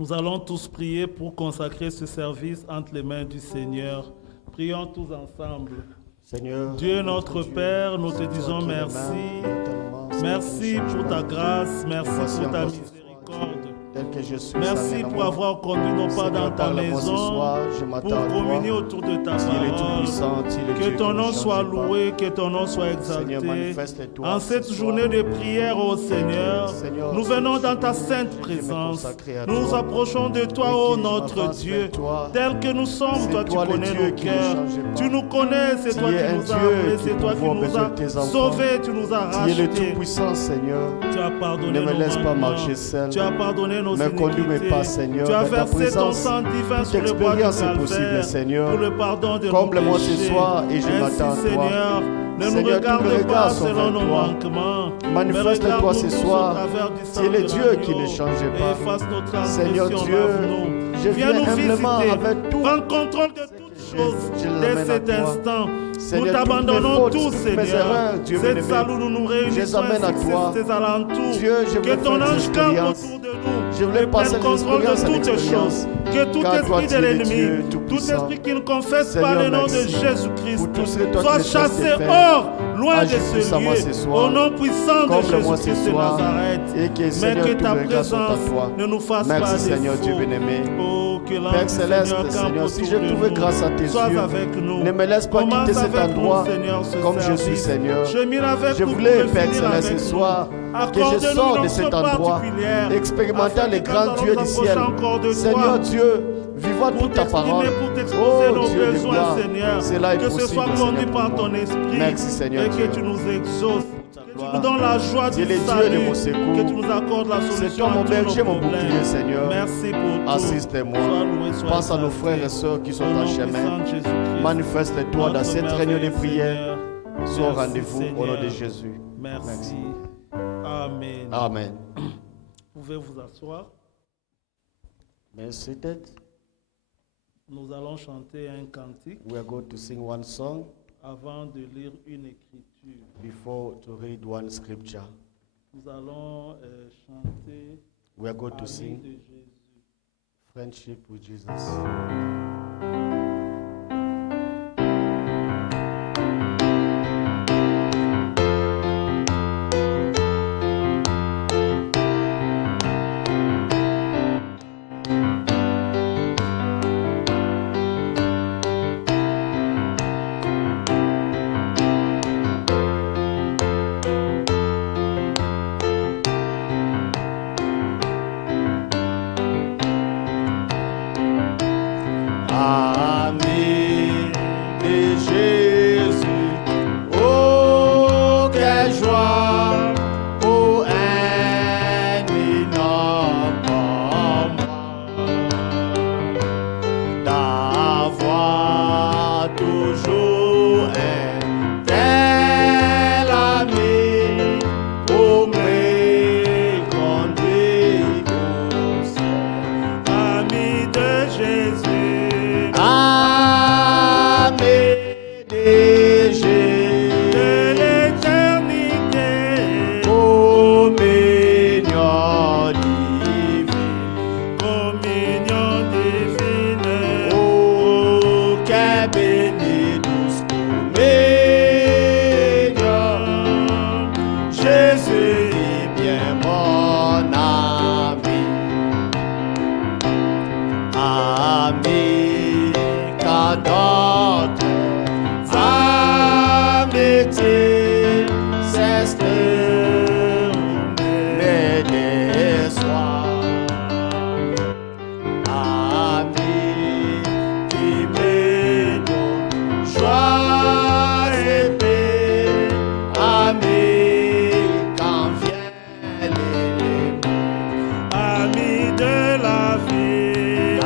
Nous allons tous prier pour consacrer ce service entre les mains du Seigneur. Prions tous ensemble. Seigneur, Dieu notre Père, nous te disons merci. Merci pour ta grâce, merci pour ta miséricorde. Merci pour avoir conduit nos pas dans ta maison pour communier autour de ta parole. Que ton nom soit loué, que ton nom soit exalté. En cette journée de prière au Seigneur, nous venons dans ta sainte présence. Nous nous approchons de toi, ô notre Dieu. Tel que nous sommes, toi tu connais nos cœurs. Tu nous connais, c'est toi qui nous as appelés, c'est toi qui nous as sauvés, tu nous as rachetés. Tu as pardonné nos manquements. Tu as pardonné nos iniquités. Tu as versé ton sang divin sur le bois du Calvaire pour le pardon de nos péchés. Ainsi, Seigneur, ne nous regarde pas selon nos manquements. Manifeste-toi ce soir. Tu es le Dieu qui ne change pas. Seigneur Dieu, je viens nous humblement visiter. avec tout. Prends contrôle de toutes choses dès cet instant. Seigneur, nous t'abandonnons tous, Seigneur. Cette salle où nous nous réunissons, ces alentours. Dieu, que ton ange campe autour de nous. Je voulais passer prenne contrôle de toutes choses. Que tout esprit de l'ennemi, tout esprit qui ne confesse pas le nom de Jésus-Christ, soit chassé hors, loin de ce lieu, au nom puissant de Jésus-Christ de Nazareth. Mais que ta présence ne nous fasse pas défaut. Seigneur Dieu bien-aimé. Père Céleste, Seigneur, si j'ai trouvé grâce à tes yeux, ne me laisse pas quitter cet endroit comme je suis, Seigneur. Je voulais, Père Céleste, ce soir, que je sorte de cet endroit, expérimentant les grands dieux du ciel. Seigneur Dieu, vivant toute ta parole. Oh Dieu de gloire, cela est possible, que ce soit conduit par ton esprit. Merci, Seigneur, et que tu nous exauces. Que tu nous donnes la joie du salut, que tu nous accordes la solution. C'est toi mon berger, mon bouclier, Seigneur. Merci pour tout. Assiste-moi. Pense à nos frères et sœurs qui sont en chemin. Manifeste-toi dans cette réunion de prière. Sois au rendez-vous au nom de Jésus. Merci. Amen. Amen. Vous pouvez vous asseoir. Merci. Nous allons chanter un cantique. We are going to sing one song. Avant de lire une écriture. Before to read one scripture. Nous allons chanter. We are going to sing Friendship with Jesus. Ami de la vie.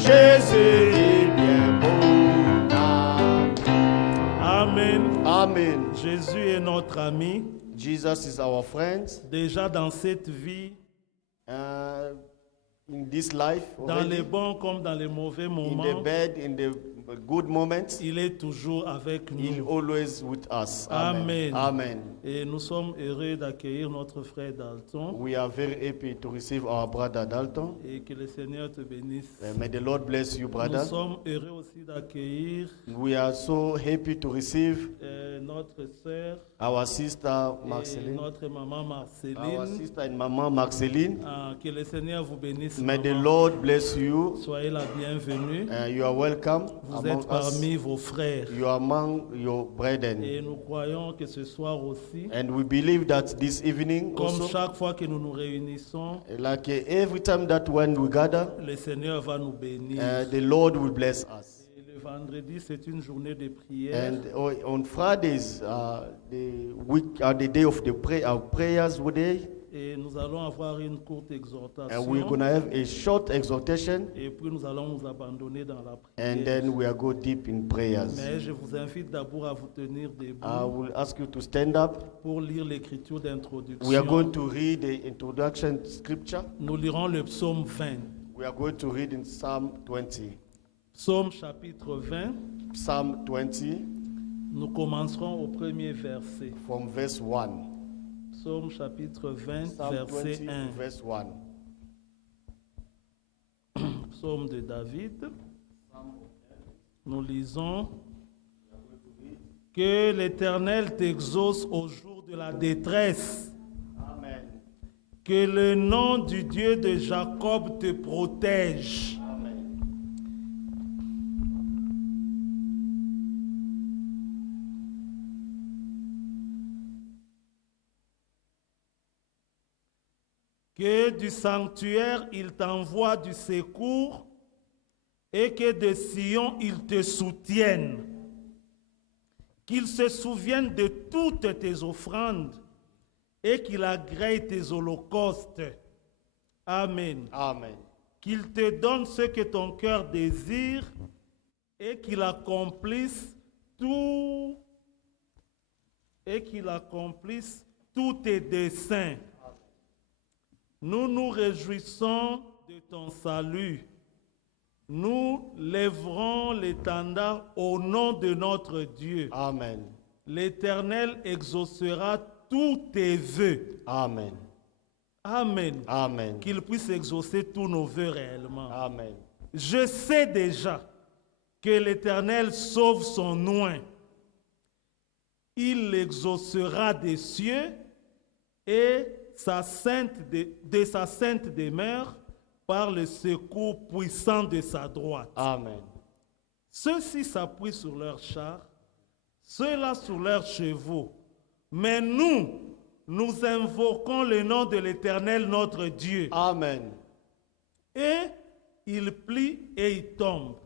Jésus est bien beau. Amen. Amen. Jésus est notre ami. Jesus is our friend. Déjà dans cette vie, In this life, dans les bons comme dans les mauvais moments, in the bad, in the good moments, il est toujours avec He's nous. always with us. Amen. Amen. Et nous sommes heureux d'accueillir notre frère Dalton. We are very happy to receive our brother Dalton. Et que le Seigneur te bénisse. May the Lord bless you, Nous brother. sommes heureux aussi d'accueillir We are so happy to receive notre sœur our sister et Marceline, notre maman our Marceline. sister and Mama Marceline. Que le Seigneur vous bénisse. May the maman. Lord bless you. Soyez la bienvenue. You are welcome Vous among êtes us. parmi vos frères. You are among your brethren. Et nous croyons que ce soir aussi, And we believe that this evening comme also, chaque fois que nous nous réunissons, like every time that when we gather, le Seigneur va nous bénir. the Lord will bless us. Et le vendredi, c'est une journée de prière. And on Fridays, the day of the prayers day, Et nous allons avoir une courte and exhortation. we're going to have a short exhortation, Et puis nous allons nous abandonner dans la and prière. then we are go deep in prayers. Mais je vous invite d'abord à vous tenir I debout will ask you to stand up. pour lire l'écriture We are d'introduction. going to read the introduction scripture. Nous lirons le psaume 20. We are going to read in Psalm 20. Psaume chapitre 20. Psalm 20 Nous commencerons au premier verset. from verse 1. Psaume chapitre 20, Psalm verset 20, 1. verse 1. Psaume de David. Nous lisons que l'Éternel t'exauce au jour de la détresse. Amen. Que le nom du Dieu de Jacob te protège. Amen. Que du sanctuaire il t'envoie du secours et que de Sion il te soutienne. Qu'il se souvienne de toutes tes offrandes et qu'il agrée tes holocaustes. Amen. Amen. Qu'il te donne ce que ton cœur désire et qu'il accomplisse tous tes desseins. Nous nous réjouissons de ton salut. Nous lèverons l'étendard au nom de notre Dieu. Amen. L'Éternel exaucera tous tes vœux. Amen. Amen. Amen. Qu'il puisse exaucer tous nos vœux réellement. Amen. Je sais déjà que l'Éternel sauve son oint. Il l'exaucera des cieux et de sa sainte demeure par le secours puissant de sa droite. Amen. Ceux-ci s'appuient sur leurs chars, ceux-là sur leurs chevaux. Mais nous invoquons le nom de l'Éternel notre Dieu. Amen. Et il plie et il tombe.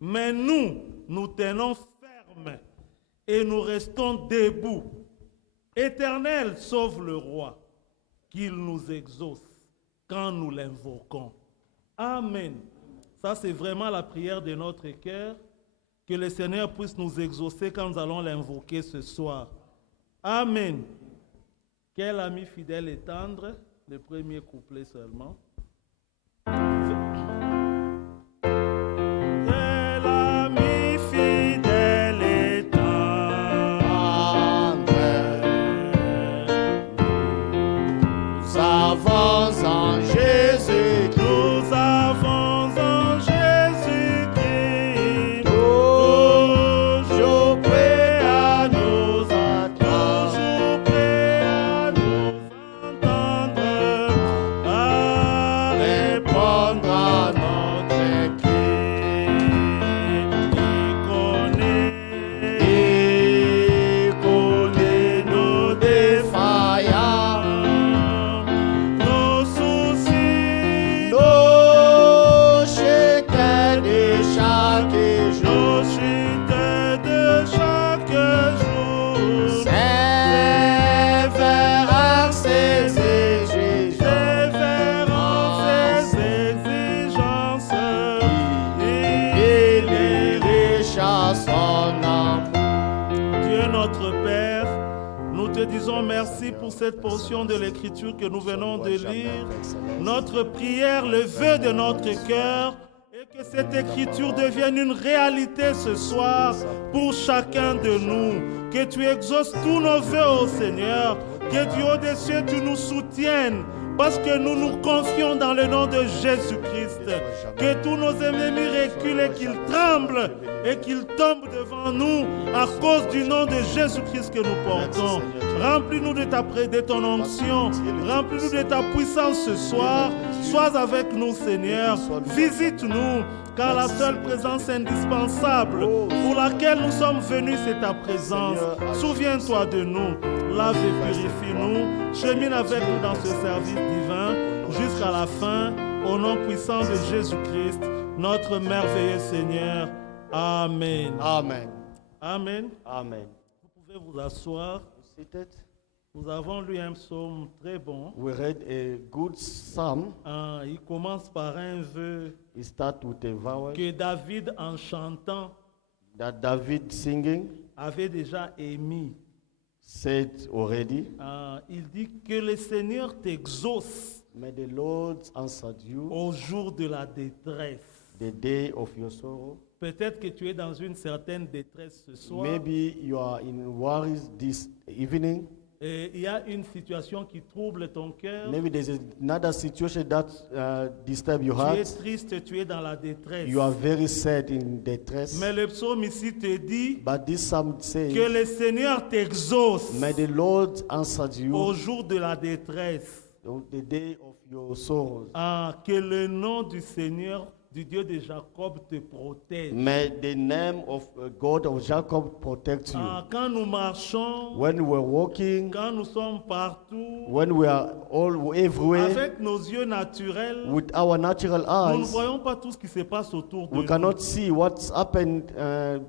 Mais nous tenons ferme et nous restons debout. Éternel, sauve le roi, qu'il nous exauce quand nous l'invoquons. Amen. Ça, c'est vraiment la prière de notre cœur. Que le Seigneur puisse nous exaucer quand nous allons l'invoquer ce soir. Amen. Quel ami fidèle et tendre, le premier couplet seulement. Quel ami fidèle et tendre, Nous avons en Jésus-Christ. nous avons en Jésus-Christ, Toujours prêt à nous toujours attendre. prêt à nous entendre. disons merci pour cette portion de l'Écriture que nous venons de lire. Notre prière, le vœu de notre cœur, et que cette Écriture devienne une réalité ce soir pour chacun de nous. Que tu exauces tous nos vœux, ô Seigneur. Que Dieu au des cieux, tu nous soutiennes. Parce que nous nous confions dans le nom de Jésus-Christ. Que tous nos ennemis reculent et qu'ils tremblent et qu'ils tombent devant nous à cause du nom de Jésus-Christ que nous portons. Remplis-nous de ton onction. Remplis-nous de ta puissance ce soir. Sois avec nous, Seigneur. Visite-nous. Car la seule présence indispensable pour laquelle nous sommes venus, c'est ta présence. Souviens-toi de nous. Lave et purifie-nous. Chemine avec nous dans ce service divin jusqu'à la fin. Au nom puissant de Jésus-Christ, notre merveilleux Seigneur. Amen. Amen. Amen. Amen. Vous pouvez vous asseoir. Nous avons lu un psaume très bon. We read a good psalm. Il commence par un vœu It starts with a vow que David, en chantant, that David singing avait déjà émis. said already. Il dit que le Seigneur t'exauce May the Lord answer you au jour de la détresse. the day of your sorrow. Peut-être que tu es dans une certaine détresse ce soir. Maybe you are in worries this evening. Et il y a une situation qui trouble ton cœur. Maybe there's another situation that disturbs your Tu es heart. triste, tu es dans la détresse. You are very sad in distress. Mais le psaume ici te dit But this psalm says, que le Seigneur t'exauce may the Lord answer you au jour de la détresse. on the day of your sorrows. Que le nom du Seigneur, du Dieu de Jacob, te protège. May the name of God of Jacob protect you. Quand nous marchons, When we're walking, quand nous sommes partout, when we are all everywhere, avec nos yeux naturels, with our natural nous ne eyes, voyons pas tout ce qui se passe autour de we nous. cannot see what's happened around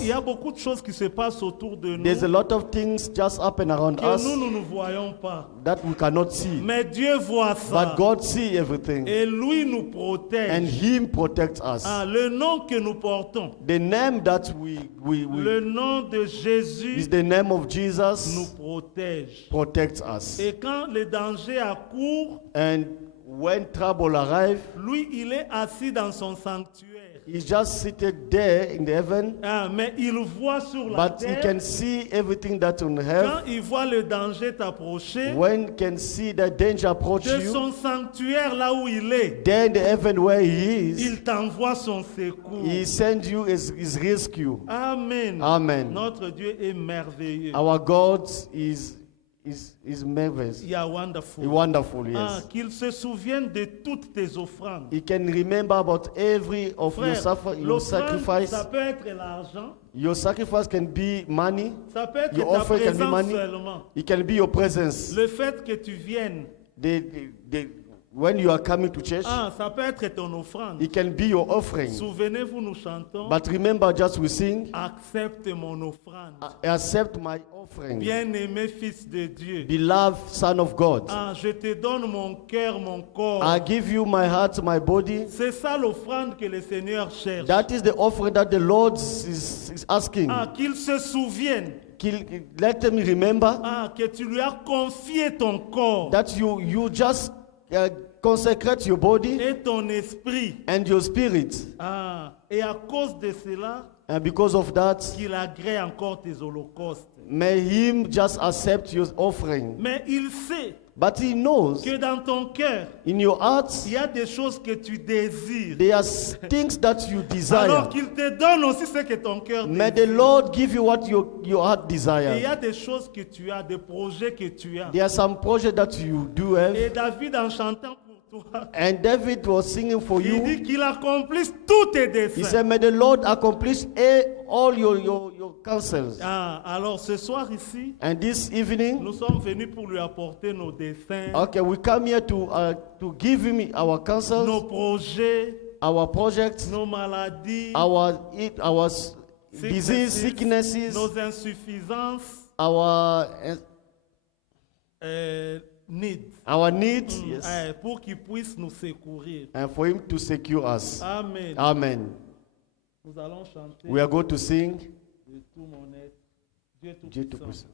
Il y us. a beaucoup de choses qui se passent autour de nous There's a lot of things just happen around que us nous ne voyons pas. that we cannot see. Mais Dieu voit ça. But God sees everything, Et lui nous and protège. Him protects us. Le nom que nous portons, The name that le nom de is Jésus the name of nous Jesus protège. protects us. Et quand le danger accourt, And when trouble arrives, lui, il est assis dans son sanctuaire. He's just seated there in the heaven, Mais il voit sur la but He terre. can see everything that on Quand earth. il voit le danger t'approcher, When He can see the danger approach de you, son sanctuaire là où il est, there in the heaven where He is, il t'envoie son secours. He sends you His rescue. Amen. Amen. Notre Dieu est merveilleux. Our God is marvelous. Il est wonderful. Wonderful, yes. Qu'il se souvienne de toutes tes offrandes. He can remember about every of your, Frère, your l'offrande, sacrifice. ça peut être l'argent, Your sacrifice can be money. ça peut être Your ta offering can be présence money. seulement. It can be your presence. Le fait que tu viennes, When you are coming to church, ça peut être ton offrande. it can be your offering. Souvenez-vous, nous chantons, But remember, just we sing, accepte mon offrande. accept my offering. Bien-aimé fils de Dieu, Beloved Son of God, je te donne mon cœur, mon corps. I give you my heart, my body. C'est ça l'offrande que le Seigneur cherche. That is the offering that the Lord is asking. Qu'il se souvienne. Let him remember Que tu lui as confié ton corps that you just consecrate your body et ton esprit. and your spirit. Et à cause de cela, And because of that, qu'il agrée encore tes holocaustes. may him just accept your offering. Mais il sait But he knows que dans ton cœur, in your heart, il y a des choses que tu désires. there are things that you desire. Alors qu'il te donne aussi ce que ton cœur May the désire. Lord give you what your heart Et il y desires. a des choses que tu as, des projets que tu as. There are some projects that you do have. Et David, en chantant pour toi, And David was singing for il you. dit qu'il accomplisse tous tes He desseins. said, may the Lord accomplish all your counsels. Alors ce soir ici, And this evening, nous sommes venus pour lui apporter nos desseins, okay, we come here to give him our nos counsels, projets, our projects, nos maladies, our disease, sicknesses, nos insuffisances, our needs, yes, pour qu'il puisse nous secourir. and for him to secure us. Amen. Amen. Nous allons chanter We are going to sing de tout mon être. Dieu Dieu Tout-Puissant. Tout-Puissant.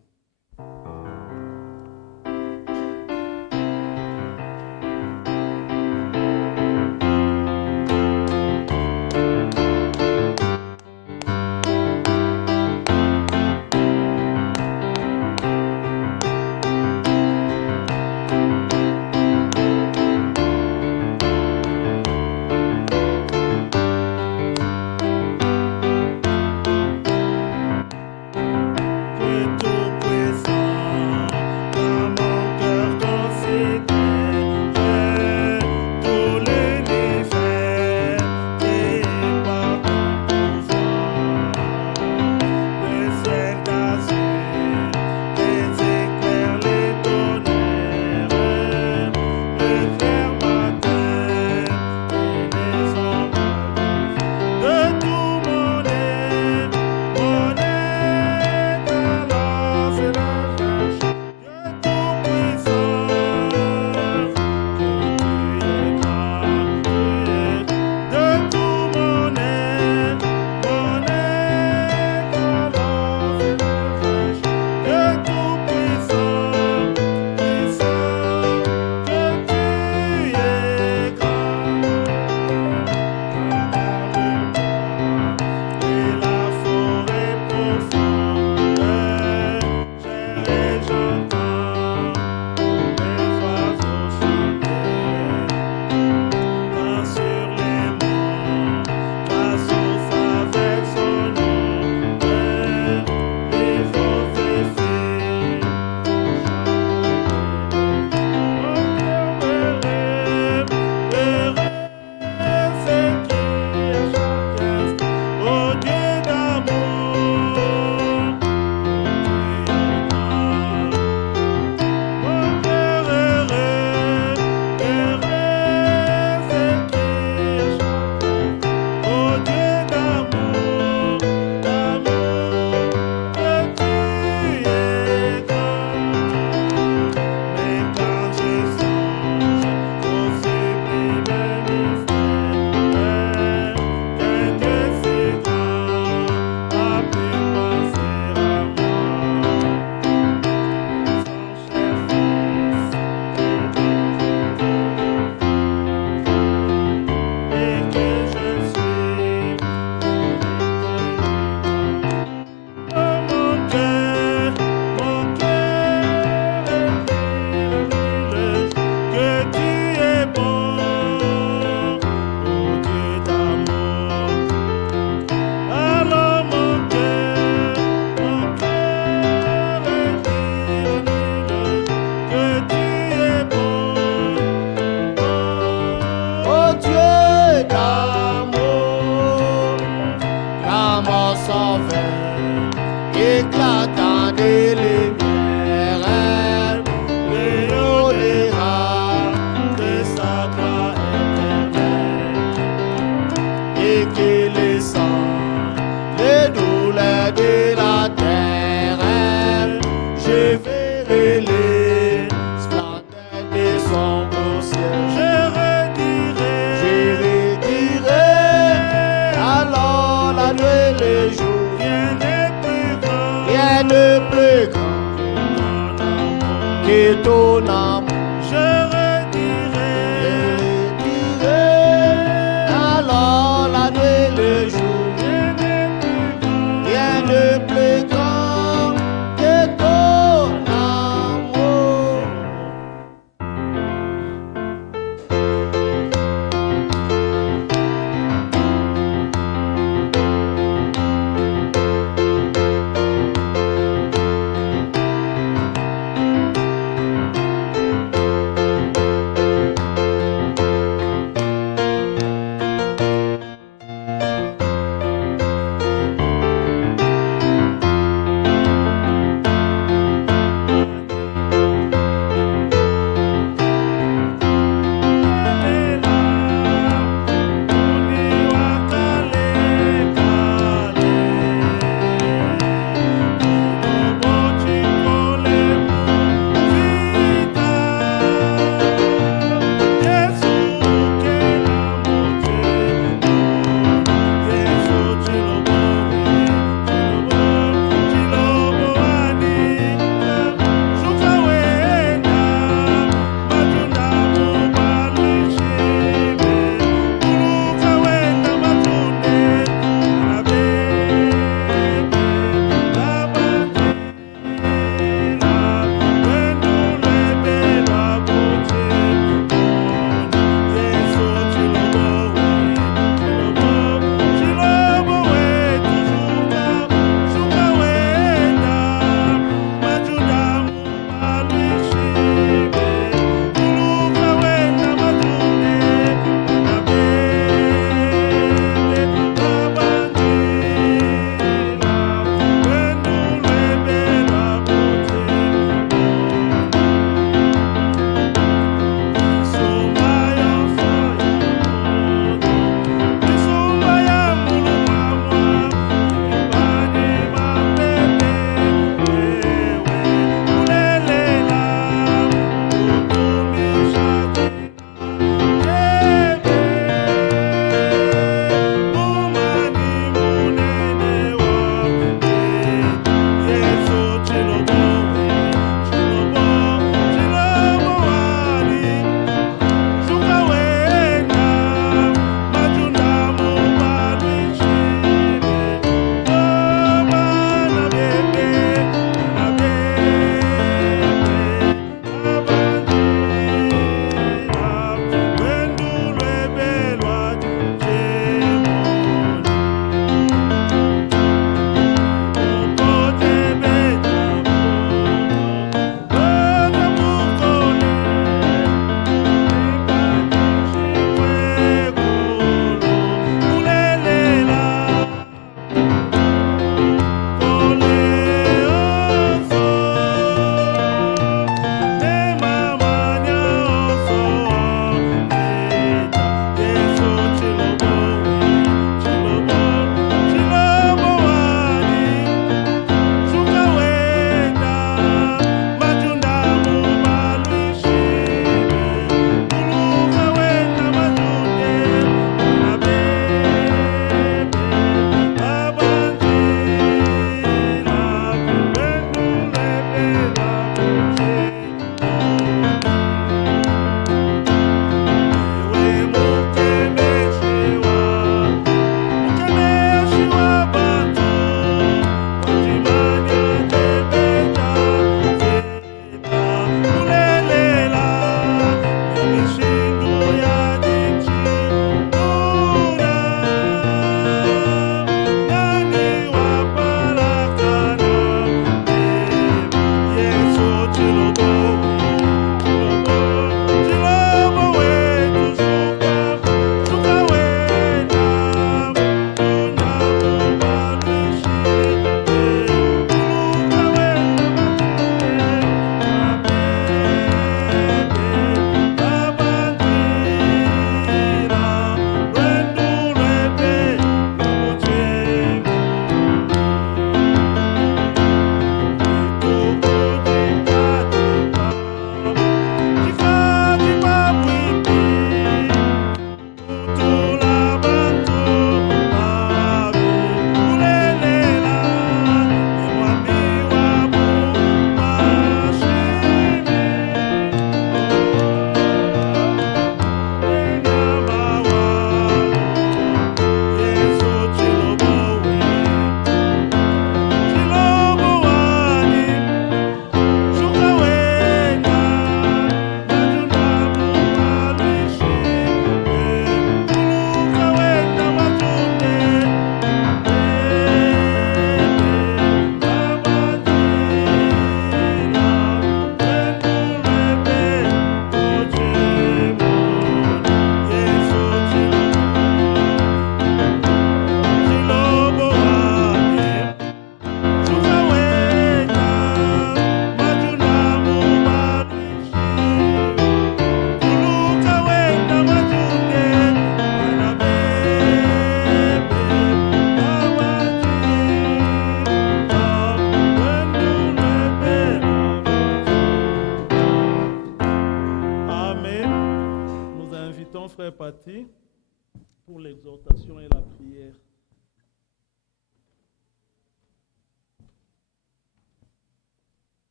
pour l'exhortation et la prière.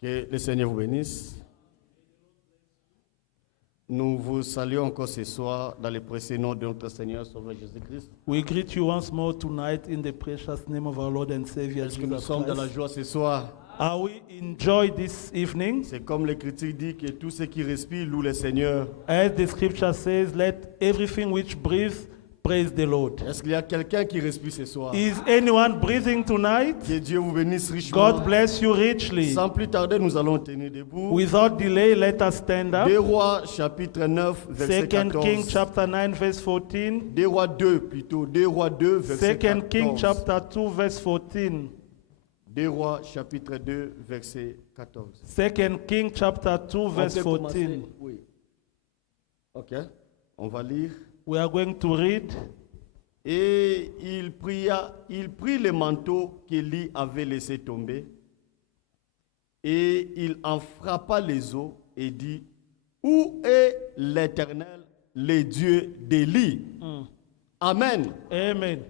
Que le Seigneur vous bénisse. Nous vous saluons encore ce soir dans le précieux nom de notre Seigneur Sauveur Jésus-Christ. We greet you once more tonight in the precious name of our Lord and Savior Est-ce que nous Jesus sommes dans la Christ. joie ce soir? Are we enjoy this evening? C'est comme l'Écriture dit que tout ce qui respire loue le Seigneur. As the scripture says, let everything which breathes praise the Lord. Est-ce qu'il y a quelqu'un qui respire ce soir? Is anyone breathing tonight? Que Dieu vous bénisse richement. God bless you richly. Sans plus tarder, nous allons tenir debout. Without delay, let us stand up. 2 Rois chapitre 9 verset 2 King 14. chapter 9 verse 14. 2 Rois 2 plutôt. 2 Rois 2 verset 2 King 14. chapter 2 verse 14. 2 Rois chapitre 2 verset 14. 2 King chapter 2 On verse peut 14. commencer? Oui. Ok. On va lire. We are going to read. Et il prit le manteau qu'Élie avait laissé tomber, et il en frappa les os et dit, où est l'Éternel, le Dieu d'Élie? Amen. Amen.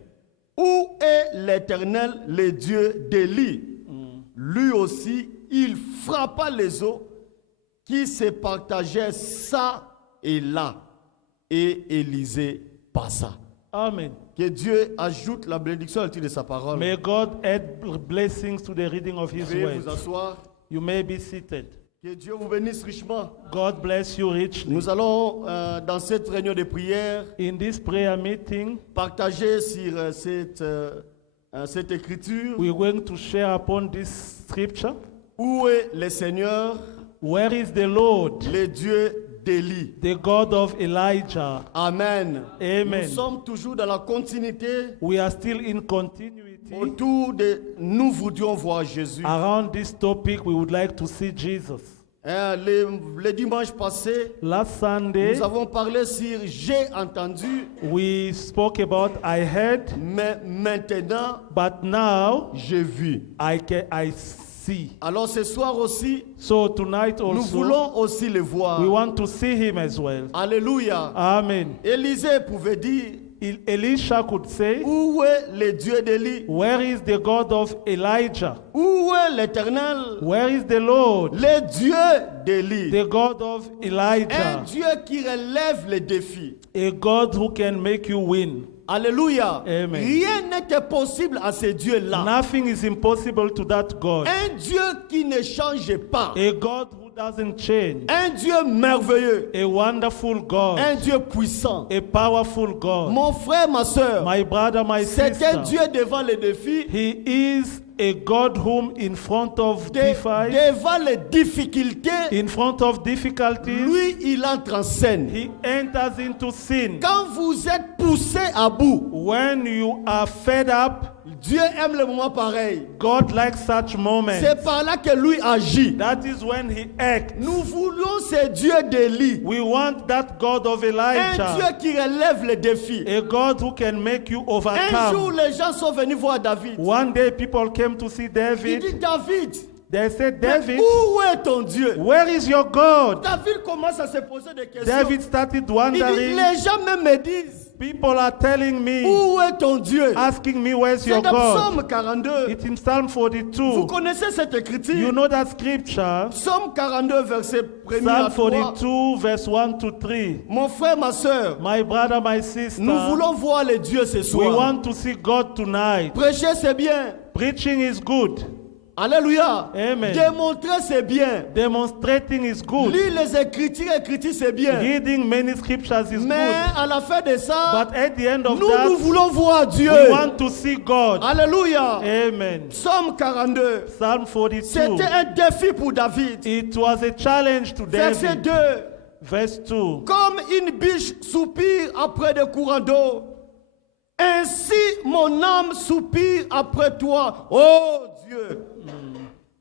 Où est l'Éternel, le Dieu d'Élie? Lui aussi, il frappa les os qui se partageaient ça et là, et Élisée passa. Amen. Que Dieu ajoute la bénédiction à l'outil de sa parole. May God add blessings to the reading of His Veuillez vous word. asseoir. You may be seated. Que Dieu vous bénisse richement. God bless you richly. Nous allons, dans cette réunion de prière, In this prayer meeting, partager sur cette écriture. we're going to share upon this scripture. Où est le Seigneur, Where is the Lord, le Dieu d'Élie? the God of Elijah? Amen. Amen. Nous sommes toujours dans la continuité. We are still in continuity. Autour de nous voudrions voir Jésus. Around this topic, we would like to see Jesus. Le dimanche passé, Last Sunday, nous avons parlé sur j'ai entendu, we spoke about I heard, mais maintenant but now j'ai vu. I see. Alors ce soir aussi, So tonight nous also, voulons aussi le voir. we want to see him as well. Alléluia. Amen. Élisée pouvait dire, Elisha could say, où est le Dieu d'Élie? where is the God of Elijah? Où est l'Éternel? Where is the Lord, Le Dieu d'Élie. the God of Un Elijah? Dieu qui relève les défis. A God who can make you win. Alléluia. Amen. Rien n'était possible à ce Dieu-là. Nothing is impossible to that God. Un Dieu qui ne change pas. A God who doesn't change. Un Dieu merveilleux. A wonderful God. Un Dieu puissant. A powerful God. Mon frère, ma soeur, My brother, my c'est un sister. Dieu devant les défis, He is a God whom in front of defies, devant les difficultés, in front of difficulties, lui, il entre en scène. he enters into sin. Quand vous êtes poussé à bout, When you are fed up, Dieu aime le moment pareil. God likes such moments. C'est par là que lui agit. That is when he acts. Nous voulons ce Dieu d'Élie, We want that God of un Dieu Elijah, qui relève les défis. a God who can make you Un jour, overcome. les gens sont venus voir David. One day people came to see Il David. dit, David, They said, mais David, où est ton Dieu? where is your God? David commence à se poser des questions. David started Il dit, wondering. les gens même me disent, People are telling me, où est ton Dieu? asking me, where's C'est your dans God? Psaume 42. It's in Psalm Vous 42. connaissez cette écriture? You know that scripture? Psaume 42, verset 1er à Psalm 3. 42, verse 1 to 3. Mon frère, ma soeur, My brother, my sister, nous voulons voir les dieux ce we soir. want to see God tonight. Prêcher, c'est bien. Preaching is good. Alléluia. Amen. Démontrer, c'est bien. Demonstrating is good. Lire les écritures, c'est bien. Reading many scriptures is Mais good. à la fin de ça, But at the end of nous that, voulons voir Dieu. we want to see God. Alléluia. Amen. Psaume 42. Psalm 42. C'était un défi pour David. It was a challenge to Verset David. 2. Verse 2. Comme une biche soupire après des courants d'eau, ainsi mon âme soupire après toi, oh Dieu.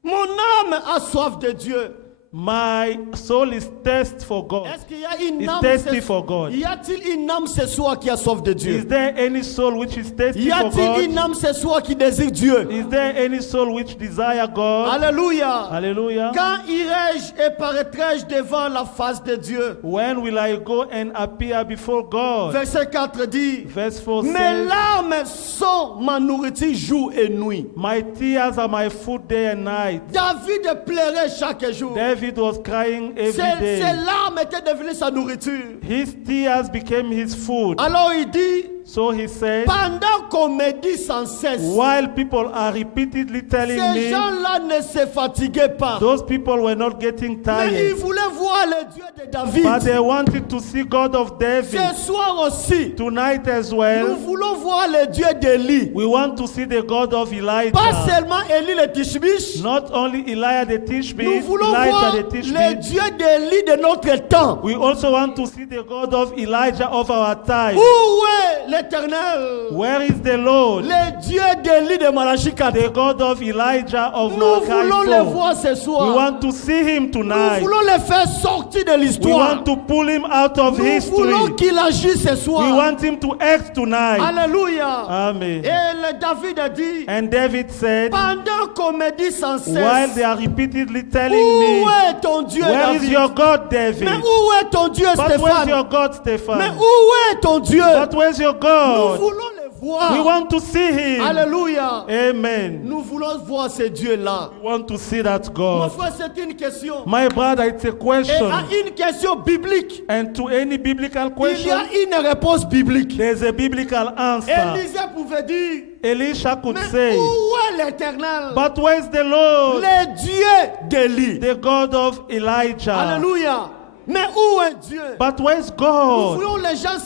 Mon âme a soif de Dieu. My soul is thirsty for God. Est-ce qu'il y a une Is âme thirsty for God. Y a-t-il une âme ce soir qui a soif de Dieu? Is there any soul which is thirsty Y for a-t-il une God? âme ce soir qui désire Dieu? Is there any soul which desire God? Alléluia. Hallelujah. Quand irai-je et paraîtrai-je devant la face de Dieu? When will I go and appear before God? Verset 4 dit, Verse 4 mes says, larmes sont ma nourriture jour et nuit. my tears are my food day and night. David pleurait chaque jour. David was crying every Ses day. larmes étaient devenues sa nourriture. His tears became his food. Alors il dit, So he said, pendant qu'on me dit sans cesse, while people are repeatedly telling ces me, gens-là ne se fatiguaient pas. those people were not getting Mais ils tired, voulaient voir le Dieu de David. but they wanted to see God of David. Ce soir aussi, Tonight as nous well, voulons voir le Dieu d'Élie. we want to see the God of Pas Elijah. seulement Élie le Tishbish. Not only Elijah the Nous Tishbite, voulons voir Elijah the le Tishbite. Dieu d'Élie de notre temps. We also want to see the God of Elijah of our time. Où est l'Éternel? Where is the Lord? Le Dieu d'Élie de Malachi 4. The God of Elijah of Nous voulons le Malachi 4. voir ce We soir. want to see him Nous tonight. voulons le faire sortir de We l'histoire. want to pull him out of Nous history. voulons qu'il agisse ce We soir. want him to act tonight. Alléluia. Amen. Et le David a dit, And David said, pendant qu'on me dit sans while cesse, they are repeatedly telling où me, est ton Dieu where is David? your God, David? Mais où est ton Dieu But where's Stéphane? your God, Mais Stephen? où est ton Dieu? But where's your Nous God? voulons le We voir. want to see him. Alléluia. Amen. Nous voulons voir ce Dieu-là. We want to see that Mon God. frère, c'est une question. My brother, it's a Et question. à une question biblique, And to any biblical il y question, a une réponse biblique. there's a biblical answer. Élisée pouvait dire, Elisha could mais say, où est l'Éternel? but where's the Lord? Le Dieu d'Élie. The God of Elijah. Alléluia. Mais où est Dieu? But where's Nous God? voyons les gens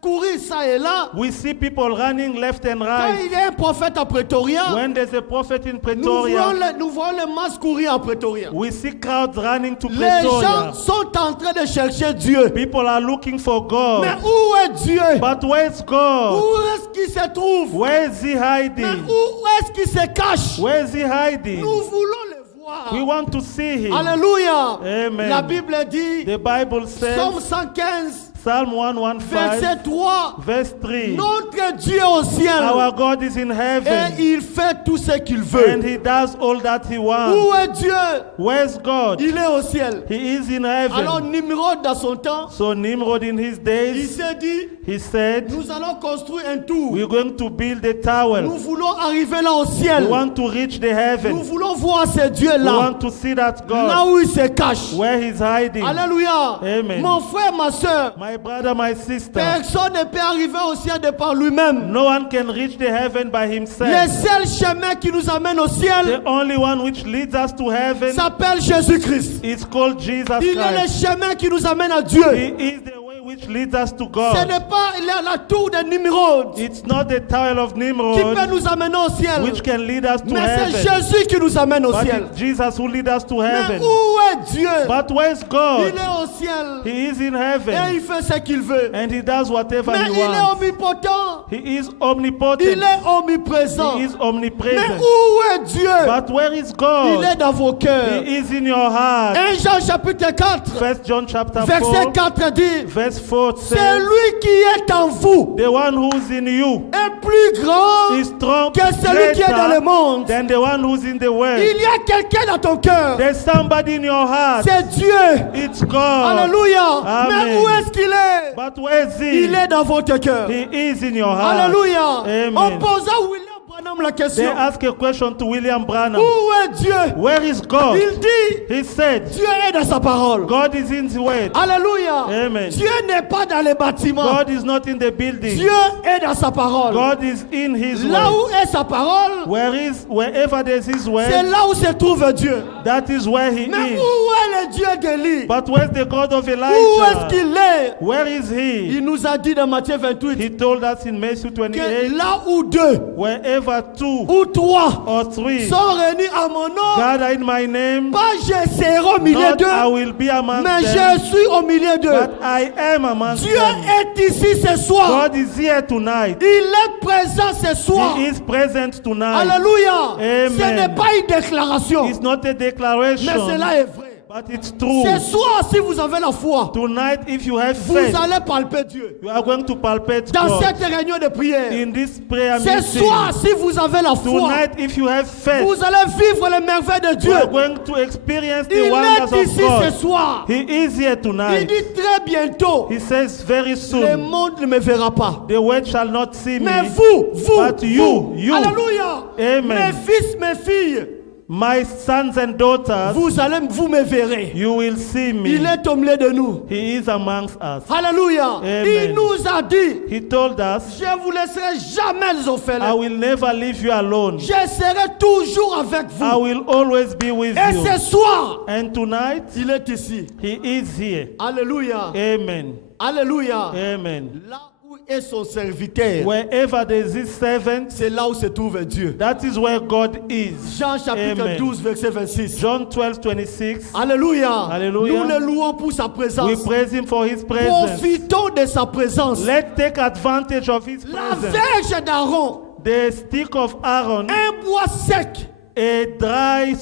courir ça et là. We see people running left and Quand right. il y a un prophète à Pretoria, When there's a prophet in nous voyons Pretoria, les masses courir à Pretoria. we see crowds running to Les gens Pretoria. sont en train de chercher Dieu. People are looking for Mais God. où est Dieu? But where's God? Où est-ce qu'il se trouve? Where is he Mais hiding? où est-ce qu'il se cache? Where is he hiding? Nous voulons le voir. We want to see him. Alléluia. Amen. La Bible dit, The Bible Psaume says, 115, Psalm 115, verset 3, verse 3, notre Dieu au ciel, our God is in et heaven, il fait tout ce qu'il and veut. he does all that he Où wants. est Dieu? Where's God? Il est au ciel. He is in Alors heaven. Nimrod dans son temps, So Nimrod in his il days, s'est dit, he said, nous allons construire un tour. we're going to build a Nous tower. voulons arriver là au We ciel. want to reach the Nous heaven. voulons voir ce We Dieu-là, want to see that là God, où il se cache. where he's hiding. Alléluia. Amen. Mon frère, ma soeur, My brother, my sister, personne ne peut arriver au ciel de par lui-même. no one can reach the heaven by Le himself. seul chemin qui nous amène au ciel The only one which leads us to heaven s'appelle Jésus-Christ. is called Jesus Il est le Christ. chemin qui nous amène à Dieu. He is the way which leads us to Ce God. n'est pas la tour de Nimrod It's not the tower of qui peut Nimrod nous amener au ciel. which can lead us to Mais c'est heaven, Jésus qui nous amène au but ciel. it's Jesus who leads us to Mais heaven. où est Dieu? But where's Il God? est au ciel He is in et heaven il fait ce qu'il veut. and he does whatever Mais he il est wants. omnipotent. He is Il omnipotent. est omniprésent. He is Mais omnipresent. où est Dieu? But where is Il God? est dans vos cœurs. He is in your heart. 1 Jean chapitre 4, 1 John chapter verset 4, 4 dit, verse 4 c'est says, lui qui est en vous the one who's in you est plus grand is strong, que celui qui est dans le greater monde. than the one who's in the world. Il y a quelqu'un dans ton cœur. There's somebody in your heart. C'est Dieu. It's God. Alléluia. Amen. Mais où est-ce qu'il est? But where is he? Il est dans votre cœur. He is in your heart. Alléluia. Amen. On posa à William Branham la They question. ask a question to William Branham. Où est Dieu? Where is God? Il dit, He said, Dieu est dans sa parole. God is in the word. Alléluia. Amen. Dieu n'est pas dans les bâtiments. God is not in the building. Dieu est dans sa parole. God is in his Là word. où est sa parole, Wherever there's his c'est word, là où se trouve Dieu. that is where he Mais is. où est le Dieu d'Élie? But where's the God of Où est-ce Elijah? qu'il est? Where is he? Il nous a dit dans Matthieu 28 He told us in Matthew que 28, là où deux wherever two ou trois or three sont réunis à mon nom, gather in my name, pas je serai au milieu not I d'eux, will be among mais them, je suis au milieu d'eux. but I am among Dieu them. est ici ce soir. God is here tonight. Il est présent ce soir. He is present tonight. Alléluia. Amen. Ce n'est pas une déclaration, It's not a mais declaration, cela est vrai. But it's true. Ce soir, si vous avez la foi, Tonight, if you have vous faith, allez palper Dieu. you are going to palpate Dans God. cette réunion de prière, In this prayer ce meeting, soir, si vous avez la foi, tonight, if you have faith, vous allez vivre les merveilles de you Dieu. are going to experience the Il wonders est of ici ce God. soir. He is here Il tonight. dit très bientôt, He says very le soon, monde ne me verra pas. the world shall not see me, Mais vous, but you, Alléluia. Amen. Mes fils, mes filles, my sons and daughters, vous me verrez. you will see me. Il est au milieu de nous. He is amongst us. Alléluia. Amen. Il nous a dit, He told us, je vous laisserai jamais les I orphelins. will never leave you alone. Je serai toujours avec I vous. will always be with Et you. ce soir, And tonight, il est ici. he is here. Alléluia. Amen. Alléluia. Amen. Là où est son serviteur, Wherever there is his servant, c'est là où se trouve Dieu. that is where God is. Jean chapitre Amen. 12, verset 26. John 12:26. Alléluia. Alléluia. Nous le louons pour sa We présence. praise him for his presence. Profitons de sa présence. Let's take advantage of his La presence. verge d'Aaron, The stick of Aaron, un bois sec a dry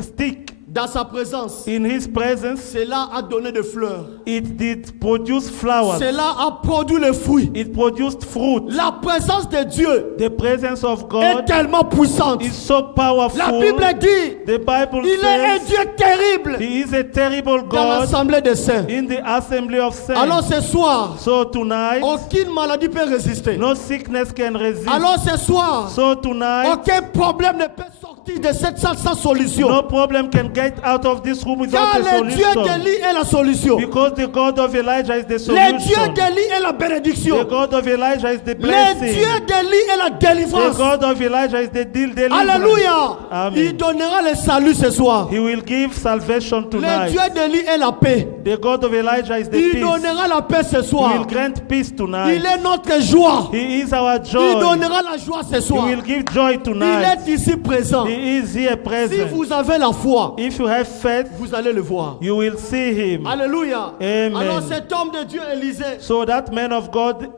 stick dans sa présence. in his presence, Cela a donné des fleurs. it did produce flowers. Cela a produit le fruit. It produced fruit. La présence de Dieu The presence of est God tellement puissante. is so powerful. La Bible dit, The Bible il est un says Dieu terrible he is a terrible dans God l'assemblée des saints. in the assembly of Alors saints. ce soir, So tonight, aucune maladie peut résister. no sickness can resist. Alors ce soir, So tonight, aucun problème ne peut sortir de cette salle sans solution. no problem can get out of this room without Car a le Dieu solution. d'Élie est la solution. Because the God of Elijah is the Le Dieu solution. d'Élie est la bénédiction. The God of Elijah is the Le blessing. Dieu d'Élie est la The délivrance. God of Elijah is the deliverance. Alléluia. Amen. Il donnera le salut ce soir. He will give salvation Le tonight. Dieu d'Élie est la paix. The God of Elijah is the Il peace. donnera la paix ce He will soir. grant peace tonight. Il est notre joie. He is our Il joy. donnera la joie ce He soir. will give joy Il tonight. est ici présent. He is here Si present. vous avez la foi, If you have faith, vous allez le voir. you will see him. Alléluia. Amen. Alors cet homme de Dieu Élisée, So that man of God,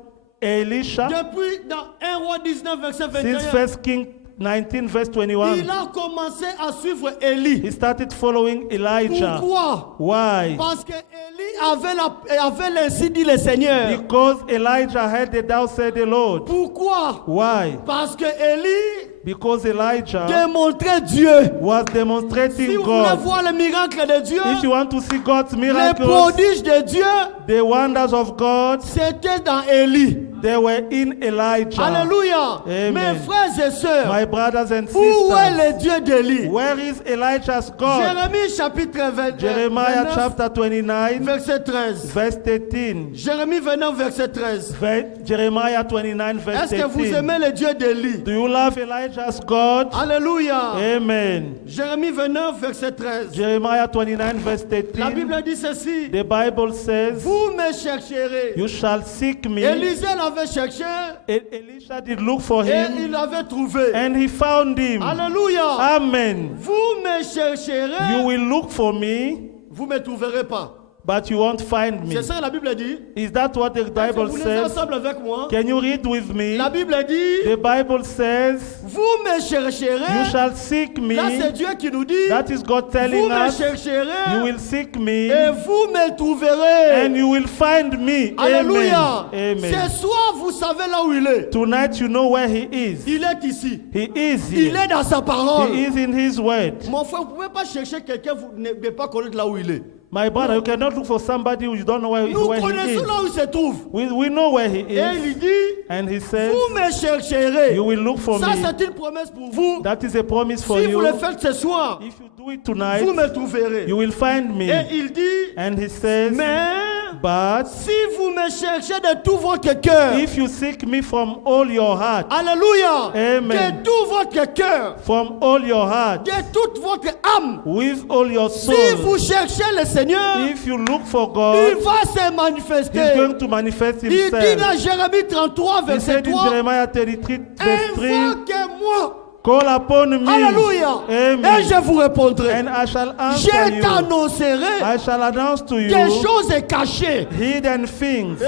Elisha, depuis dans 1 roi 19 verset since 21, 1 King 19 verse 21, il a commencé à suivre Élie. he started following Elijah. Pourquoi? Why? Parce que Élie avait ainsi dit le Seigneur. Because Elijah heard the thou said the Lord. Pourquoi? Why? Parce que Élie Because Elijah démontrait Dieu. was Si demonstrating vous voulez God. voir le miracle de Dieu, If you want to see God's les miracles, prodiges de Dieu, the wonders of God, c'était dans Élie. they were in Elijah. Alléluia. Amen. Mes frères et sœurs, My brothers and où est sisters, le Dieu d'Élie? where is Elijah's God? Jérémie chapitre 20, Jeremiah 29, chapter 29, verset 13. verse 13. Jérémie 29, verset 13. Jeremiah 29, verse Est-ce que vous 13. aimez le Dieu d'Élie? Do you love Elijah's God? Alléluia. Amen. Jérémie 29, verset 13. Jeremiah 29, verse La 13. Bible dit ceci. The Bible says, Vous me chercherez. you shall seek me. Élisée l'avait cherché Elisha did look for et him, il l'avait trouvé. and he found him. Alléluia. Amen. Vous me chercherez. You will look for me, Vous ne me trouverez pas. but you won't find me. C'est ça que la Bible dit. Is that what the Est-ce que Bible vous lisez says? ensemble avec moi. Can you read with me? La Bible dit. The Bible says, Vous me chercherez. you shall seek me. Là, c'est Dieu qui nous dit. That is God Vous telling me us. chercherez. You will seek me, Et vous me trouverez. and you will find me. Alléluia. Amen. Amen. Ce soir, vous savez là où il est. Tonight you know where he is. Il est ici. He is Il here. est dans sa parole. He is in his word. Mon frère, vous ne pouvez pas chercher quelqu'un, vous ne pouvez pas connaître là où il est. My brother, you cannot look for somebody who you don't know where Nous he connaissons is. là où il se trouve. We know where he Et is. il dit, And he says, vous me chercherez. you will look for Ça, me. c'est une promesse pour vous. That is a promise for Si vous le you. faites ce soir, If you do it tonight, vous me trouverez. you will find Et me. il dit, And he says, mais but si vous me cherchez de tout votre cœur, if you seek me from all your heart, alléluia, Amen. de tout votre cœur, from all your heart, de toute votre âme, with all your si soul, vous cherchez le Seigneur, if you look for il God, va se he's manifester. going to manifest Il dit himself. dans Jérémie 33, He verset said in 3, Jeremiah 33, verse 3, invoquez-moi Call upon me. Alléluia. Amen. Et je vous répondrai. And I shall answer Je you. t'annoncerai I shall announce to you des choses cachées. hidden things.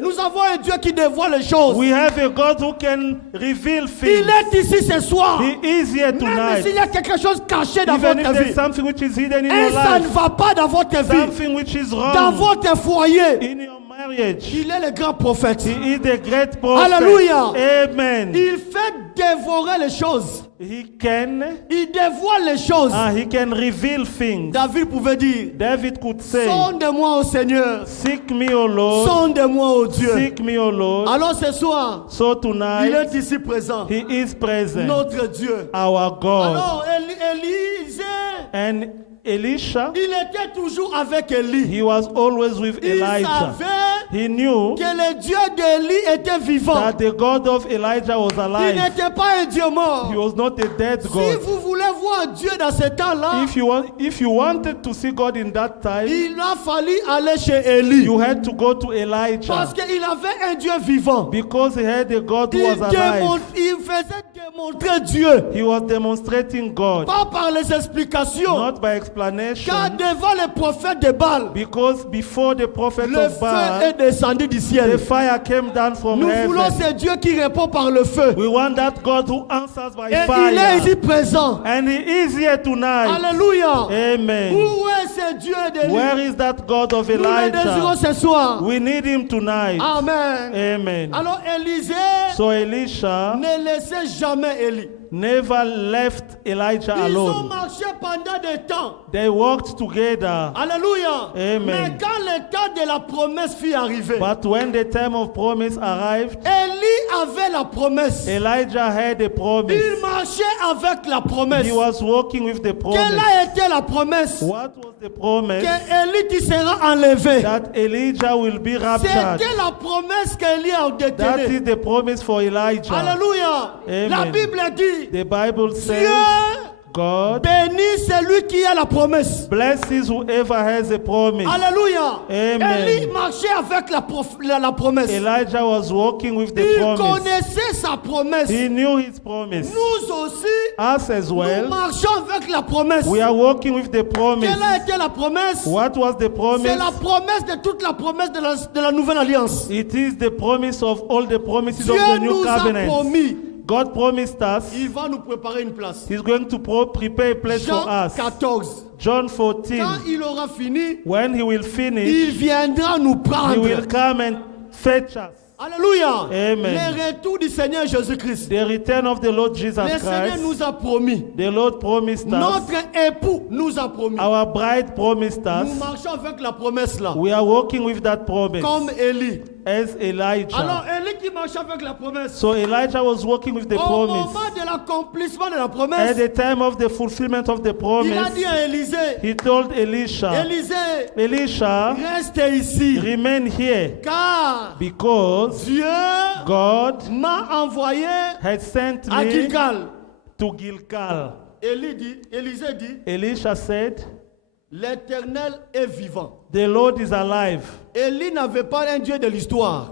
Nous avons un Dieu qui dévoile les choses. We have a God who can reveal things. Il est ici ce soir. He is here Même tonight. s'il y a quelque chose caché dans Even if votre there's vie, something which is hidden in et your ça ne life, va pas dans votre vie, something which is dans wrong votre foyer, in your marriage, il est le grand prophète. He is the great prophet. Alléluia. Amen. Il fait dévorer les choses. He can Il dévoile les choses. he can reveal things. David pouvait dire, David could say, sonde-moi au Seigneur, seek me, O Lord, sonde-moi au Dieu. seek me, O Lord. Alors ce soir, So il tonight, est ici présent, He is present, notre Dieu. our God. Alors Élisée, And Elisha, il était toujours avec Élie. he was always with Il Elijah. savait He knew que le Dieu d'Élie était vivant. that the God of Elijah was Il alive. n'était pas un Dieu mort. He was not a dead Si God. vous voulez voir Dieu dans ce temps-là, If you wanted to see God in that time, il a fallu aller chez Élie. you had to go to Elijah Parce qu'il avait un Dieu vivant. because he had a God who was alive. Il faisait démontrer Dieu. He was demonstrating God, Pas par les explications. not by explanation, Car devant les prophètes de Baal, because before the prophet le of feu Baal, est descendu du the ciel. fire came down from Nous voulons heaven. ce Dieu qui répond par le feu. We want that God who answers by Et il est ici fire. présent. And he is here tonight. Alléluia. Amen. Où est ce Dieu d'Élie? Where is that God of Nous le désirons Elijah? ce soir. We need him tonight. Amen. Amen. Alors Élisée So Elisha ne laissait jamais Élie. never left Elijah Ils ont alone. marché pendant des temps. They walked together. Alléluia. Amen. Mais quand le temps de la promesse fut arrivé, But when the time of promise arrived, Élie avait la promesse. Elijah had a promise. Il marchait avec la promesse. He was walking with the Quelle promise. a été la promesse? What was the promise? Que Élie tu seras enlevé. That Elijah will be raptured. C'était la promesse qu'Élie a That détenue. is the promise for Elijah. Alléluia. Amen. La Bible dit, The Bible Dieu says, God bénit celui qui a la promesse. blesses whoever has a promise. Alléluia. Amen. Élie marchait avec la promesse. Elijah was walking with the Il promise. connaissait sa promesse. He knew his promise. Nous aussi, Us as nous well, marchons avec la promesse. we are walking with the promise. Quelle a été la promesse? What was the C'est promise? la promesse de toute la promesse de la nouvelle alliance. It is the promise of all the promises Dieu of the nous new a covenant. promis, God promised us il va nous préparer une place. He's going to prepare a place Jean for us. 14. John Quand 14. il aura fini, When he will finish, il viendra nous he will prendre. come and fetch us. Alléluia. Amen. Le retour du Seigneur Jésus-Christ. The return of the Lord Jesus Le Seigneur Christ. nous a promis. The Lord promised us. Notre époux nous a promis. Our bride promised Nous us. marchons avec la promesse là. We are walking with that promise. Comme Élie. As Alors Elijah. Élie qui marchait avec la promesse. So Elijah was walking with the Au promise. moment de l'accomplissement de la At promesse, the time of the fulfillment of the il a promise, dit à Élisée, he told Elisha, Élisée, Elisha, reste ici, remain here car because Dieu God m'a envoyé had sent à me Gilgal. to Gilgal. Élisée dit, Elisha said, l'Éternel est vivant. the Lord is alive. Élie n'avait pas un Dieu de l'histoire.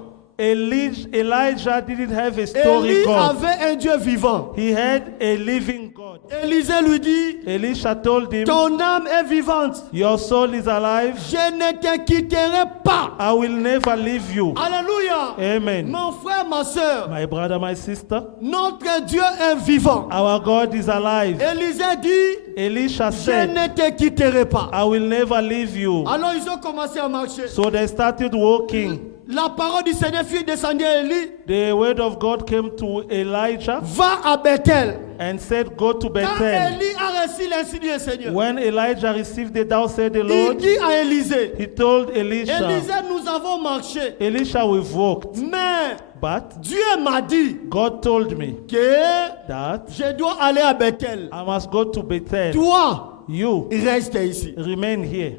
Elijah didn't have a story Élie God. avait un Dieu vivant. He had a living God. Élisée lui dit, Elisha told him, ton âme est vivante. your soul is alive. Je ne te quitterai pas. I will never leave you. Alléluia. Amen. Mon frère, ma soeur, My brother, my sister, notre Dieu est vivant. our God is alive. Élisée dit, Elisha je said, ne te quitterai pas. I will never leave you. Alors ils ont commencé à marcher. So they started walking. La parole du Seigneur fut descendue à Élie. The word of God came to Elijah Va à Bethel. and said, go to Quand Bethel. Élie a reçu l'insigne du Seigneur, When Elijah received the thou said the il Lord, dit à Élisée, he told Elisha, Élisée, nous avons marché. Elisha, we've walked, Mais but Dieu m'a dit God told me que that je dois aller à Bethel. I must go to Bethel. Toi, You reste ici. remain here.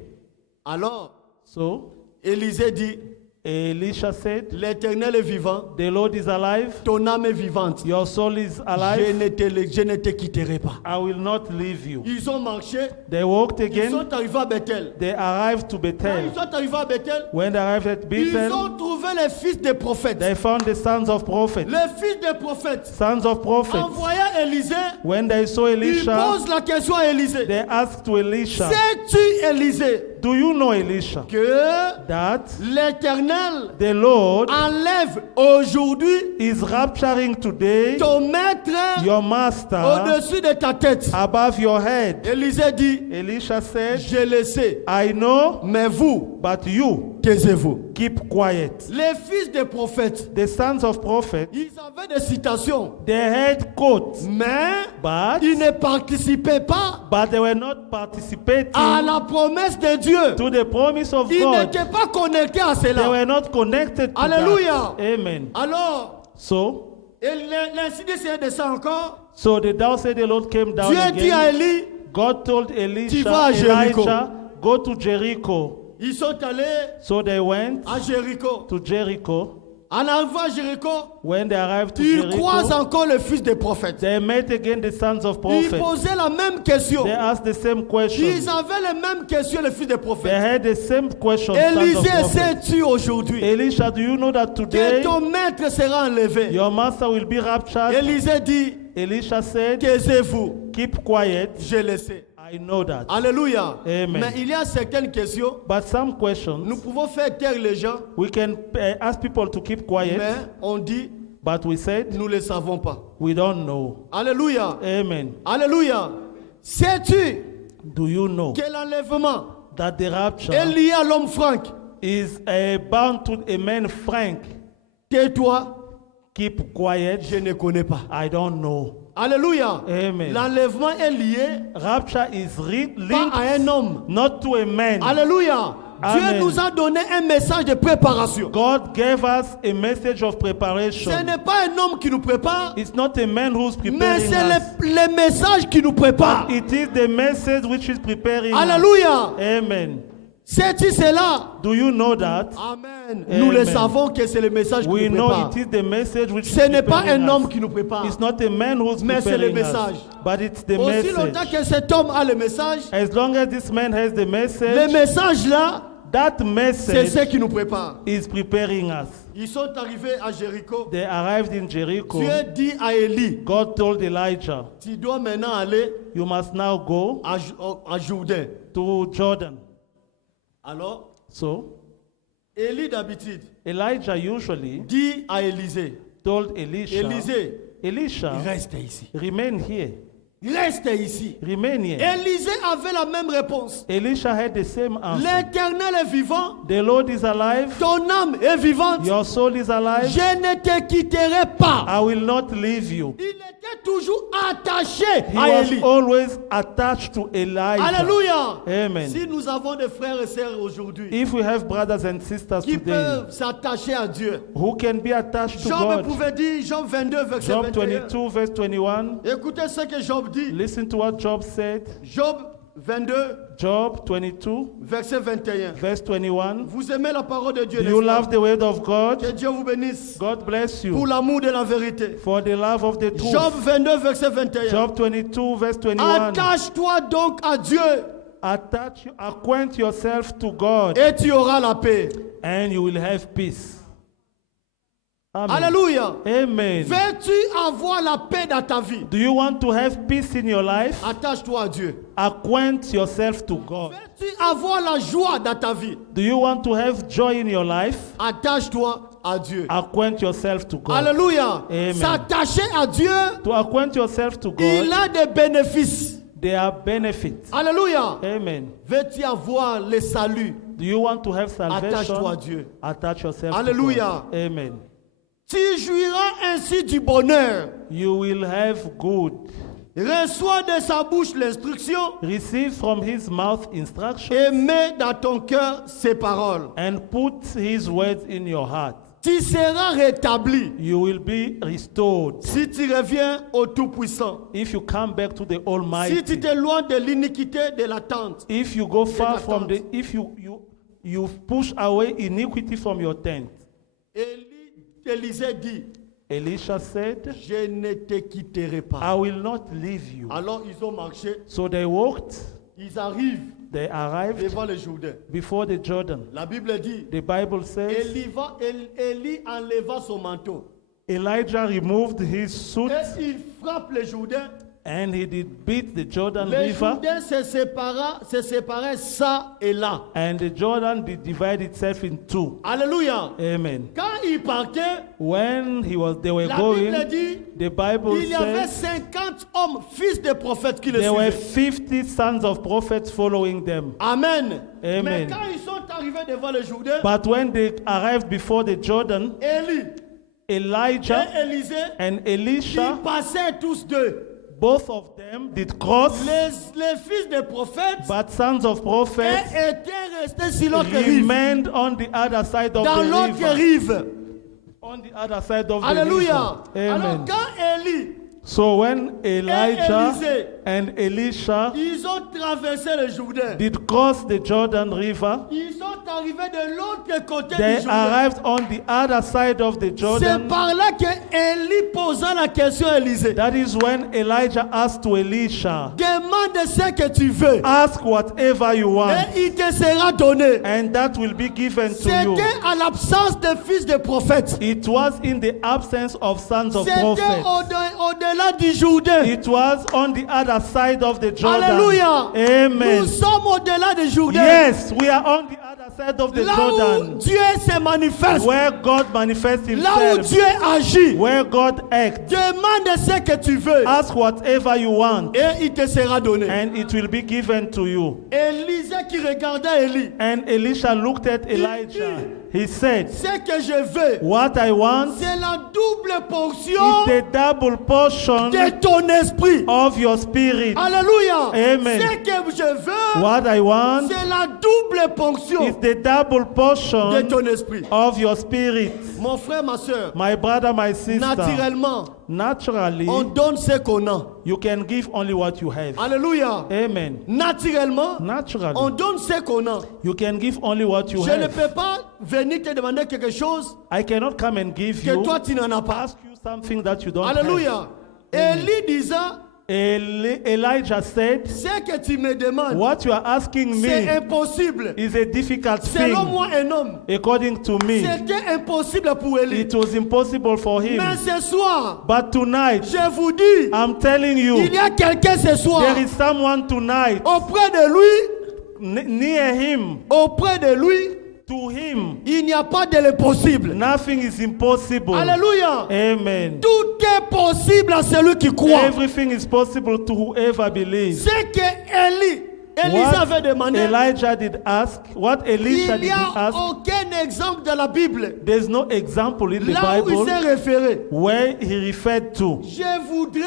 Alors, So Élisée dit, Elisha said, l'Éternel est vivant, the Lord is alive, ton âme est vivante. your soul is Je alive, ne te quitterai pas. I will not leave you. Ils ont marché, They walked ils again, sont arrivés à Bethel. they arrived to Quand Bethel. ils sont arrivés à Bethel, When they arrived at ils Bethel, ont trouvé les fils des prophètes. they found the sons of prophets. Les fils des prophètes. Sons of En prophets. voyant Élisée, When they saw ils Elisha, posent la question à Élisée. they asked to Elisha, Sais-tu, Élisée, do you know, Elisha, que that l'Éternel the Lord enlève aujourd'hui is rapturing today ton maître your master au-dessus de ta tête? above your head? Élisée dit, Elisha said, je le sais, I know, mais vous, but you taisez-vous. keep quiet. Les fils des prophètes, The sons of prophets, ils avaient des citations, they had quotes, mais but ils ne participaient pas they were not participating à la promesse de Dieu. to the promise of Ils God. n'étaient pas connectés à They cela. were not connected to Alléluia. that. Amen. Alors, So l'incident descend encore. the thou said the Lord came down Dieu dit à again. Élie, God told Tu vas à Jéricho. Elijah, go to Jericho. ils sont allés So they went à Jéricho. to Jericho. En arrivant à Jéricho, When they arrived to ils croisent Jericho, encore le fils des prophètes. they met again the sons of Ils prophets. posaient la même question. They asked the same question. Ils avaient les mêmes questions, les fils des They prophètes. had the same question, sons of Élisée, prophets. sais-tu aujourd'hui Elisha, do you know that que today ton maître sera enlevé? your master will be raptured? Élisée dit, Elisha said, taisez-vous. keep quiet. Je le sais. I know that. Alléluia. Amen. Mais il y a certaines questions, But some questions, nous pouvons faire taire les gens, we can ask people to keep quiet, mais on dit, but we said, nous ne le savons pas. we don't know. Alléluia. Amen. Alléluia. Sais-tu Do you know que l'enlèvement that the rapture est lié à l'homme franc? is bound to a man frank? Tais-toi, Keep quiet. je ne connais pas. I don't know. Alléluia. Amen. L'enlèvement est lié Rapture is pas linked à un homme. not to a man. Alléluia. Dieu Amen. nous a donné un message de préparation. God gave us a message of preparation. Ce n'est pas un homme qui nous prépare, It's not a man who's mais preparing c'est us. le message qui nous prépare. It is the message which is preparing us. Alléluia. Amen. Sais-tu cela? Do you know that? Amen. Nous le Amen. savons que c'est le message qui We nous know prépare. it is the message which Ce is n'est pas preparing un homme us. qui nous prépare. It's not a man who's Mais c'est le preparing us, message. but it's the Aussi longtemps message. que cet homme a le message, As long as this man has the le message, message là, that c'est message ce qui nous prépare. is preparing us. Ils sont arrivés à Jéricho. They arrived in Jericho. Dieu dit à Élie, God told Elijah, tu dois maintenant aller you must now go à Jourdain. to Jordan. Alors, So Élie d'habitude Elijah usually dit à Élisée, told Elisha, Élisée, Elisha, reste ici. remain here. Reste ici. Remain here. Élisée avait la même réponse. Elisha had the same answer. L'Éternel est vivant, The Lord is alive. ton âme est vivante. Your soul is alive. Je ne te quitterai pas. I will not leave you. Il était toujours attaché He à was Élie. always attached to Elijah. Alléluia. Amen. Si nous avons des frères et sœurs aujourd'hui If we have brothers and sisters qui today peuvent s'attacher à Dieu, who can be attached to Job God, pouvait dire, Job 22, verset Job 21. 22 verse 21, Écoutez ce que Job dit. listen to what Job said. Job 22, Job 22 verset 21. verse 21. Vous aimez la parole de Dieu, Do n'est-ce you pas? love the word of Que God? Dieu vous bénisse God bless pour you l'amour de la vérité. for the love of the truth. Job 22, verset 21. Job 22 verse 21. Attache-toi donc à Dieu Acquaint yourself to God et tu auras la paix. and you will have peace. Amen. Alléluia. Amen. Veux-tu avoir la paix dans ta vie? Do you want to have peace in your life? Attache-toi à Dieu. Acquaint yourself to God. Veux-tu avoir la joie dans ta vie? Do you want to have joy in your life? Attache-toi à Dieu. Acquaint yourself to God. Alléluia. Amen. S'attacher à Dieu, To acquaint yourself to il God, a des bénéfices. there are benefits. Alléluia. Amen. Veux-tu avoir le salut? Do you want to have Attache-toi à salvation? Dieu. Attach yourself Alléluia. to God. Amen. Tu jouiras ainsi du bonheur. You will have good. Reçois de sa bouche l'instruction Receive from his mouth instruction et mets dans ton cœur ses paroles. and put his words in your heart. Tu seras rétabli You will be restored si tu reviens au Tout-Puissant. if you come back to the Si tu Almighty. t'éloignes de l'iniquité de l'attente. If you go far la from the, tente. if you you push away iniquity from your tent. Élisée dit, Elisha said, je ne te quitterai pas. I will not leave you. Alors ils ont marché. So they walked. Ils arrivent. They arrived devant le Jourdain. Before the Jordan. La Bible dit, the Bible says, Élie enleva son manteau. Elijah removed his suit. Et il frappe le Jourdain. And he did beat the Jordan le River. Jourdain se séparait ça et là. And the Jordan did divide itself in two. Alléluia. Amen. Quand il partait, when they were la going, Bible dit, the Bible il y avait 50 hommes, fils de prophètes qui le there were suivaient. 50 sons of prophets following them. Amen. Amen. Mais quand ils sont arrivés devant le Jourdain, but when they arrived before the Jordan, Elijah et Élisée, and Elisha, ils passaient tous deux. Both of them did cross. Les fils des prophètes, but sons of prophets étaient restés sur l'autre rive. Remained on the other side of dans the l'autre rive. On the other side of Alléluia. the river. Amen. Alors quand Élie so when Elijah and Elisha ils ont traversé le Jourdain, did cross the Jordan River, ils sont arrivés de l'autre côté they du Jourdain. arrived on the other side of the Jordan. C'est par là que Élie posa la question à Élisée. That is when Elijah asked to Elisha, demande ce que tu veux. Ask whatever you want. Et il te sera donné. And that will be given to you. C'était à l'absence des fils de prophètes. It was in the absence of sons of C'était prophets. au-delà du Jourdain. It was on the other side of the Jordan. Alléluia. Amen. Nous sommes au-delà du Jourdain. Yes, we are on the other side of the là Jordan. Où Dieu se manifeste. Where God manifests himself. Là où Dieu agit. Where God acts. Demande ce que tu veux. Ask whatever you want. Et il te sera donné. And it will be given to you. Élisée qui regardait Élie. And Elisha looked at Elijah. He said, ce que je veux, what I want, c'est la double portion is the double portion de ton esprit. Of your spirit. Alléluia. Amen. Ce que je veux, what I want, c'est la double portion is the double portion de ton esprit. Of your spirit. Mon frère, ma soeur, my brother, my sister, naturally, on donne ce qu'on a. You can give only what you have. Alléluia. Amen. Naturellement, on donne ce qu'on a. You can give only what you have. Je ne peux pas venir te demander quelque chose I cannot come and give que you, toi tu n'en as pas. Ask you something that you don't Alléluia. have. Élie disant, Elijah said, ce que tu me demandes, what you are asking me, c'est impossible. Is a difficult thing. Selon moi, un homme, according to me, c'était impossible pour Élie. It was impossible for him. Mais ce soir, but tonight, je vous dis, I'm telling you, il y a quelqu'un ce soir, there is someone tonight, auprès de lui, near him, auprès de lui. To him, il n'y a pas de l'impossible. Nothing is impossible. Alléluia. Amen. Tout est possible à celui qui croit. Everything is possible to whoever believes. C'est que Élisée avait demandé. Elijah did ask. What Elisha did ask. Il n'y a aucun exemple dans la Bible. There's no example in the là Bible. Où il s'est référé. Where he referred to. Je voudrais.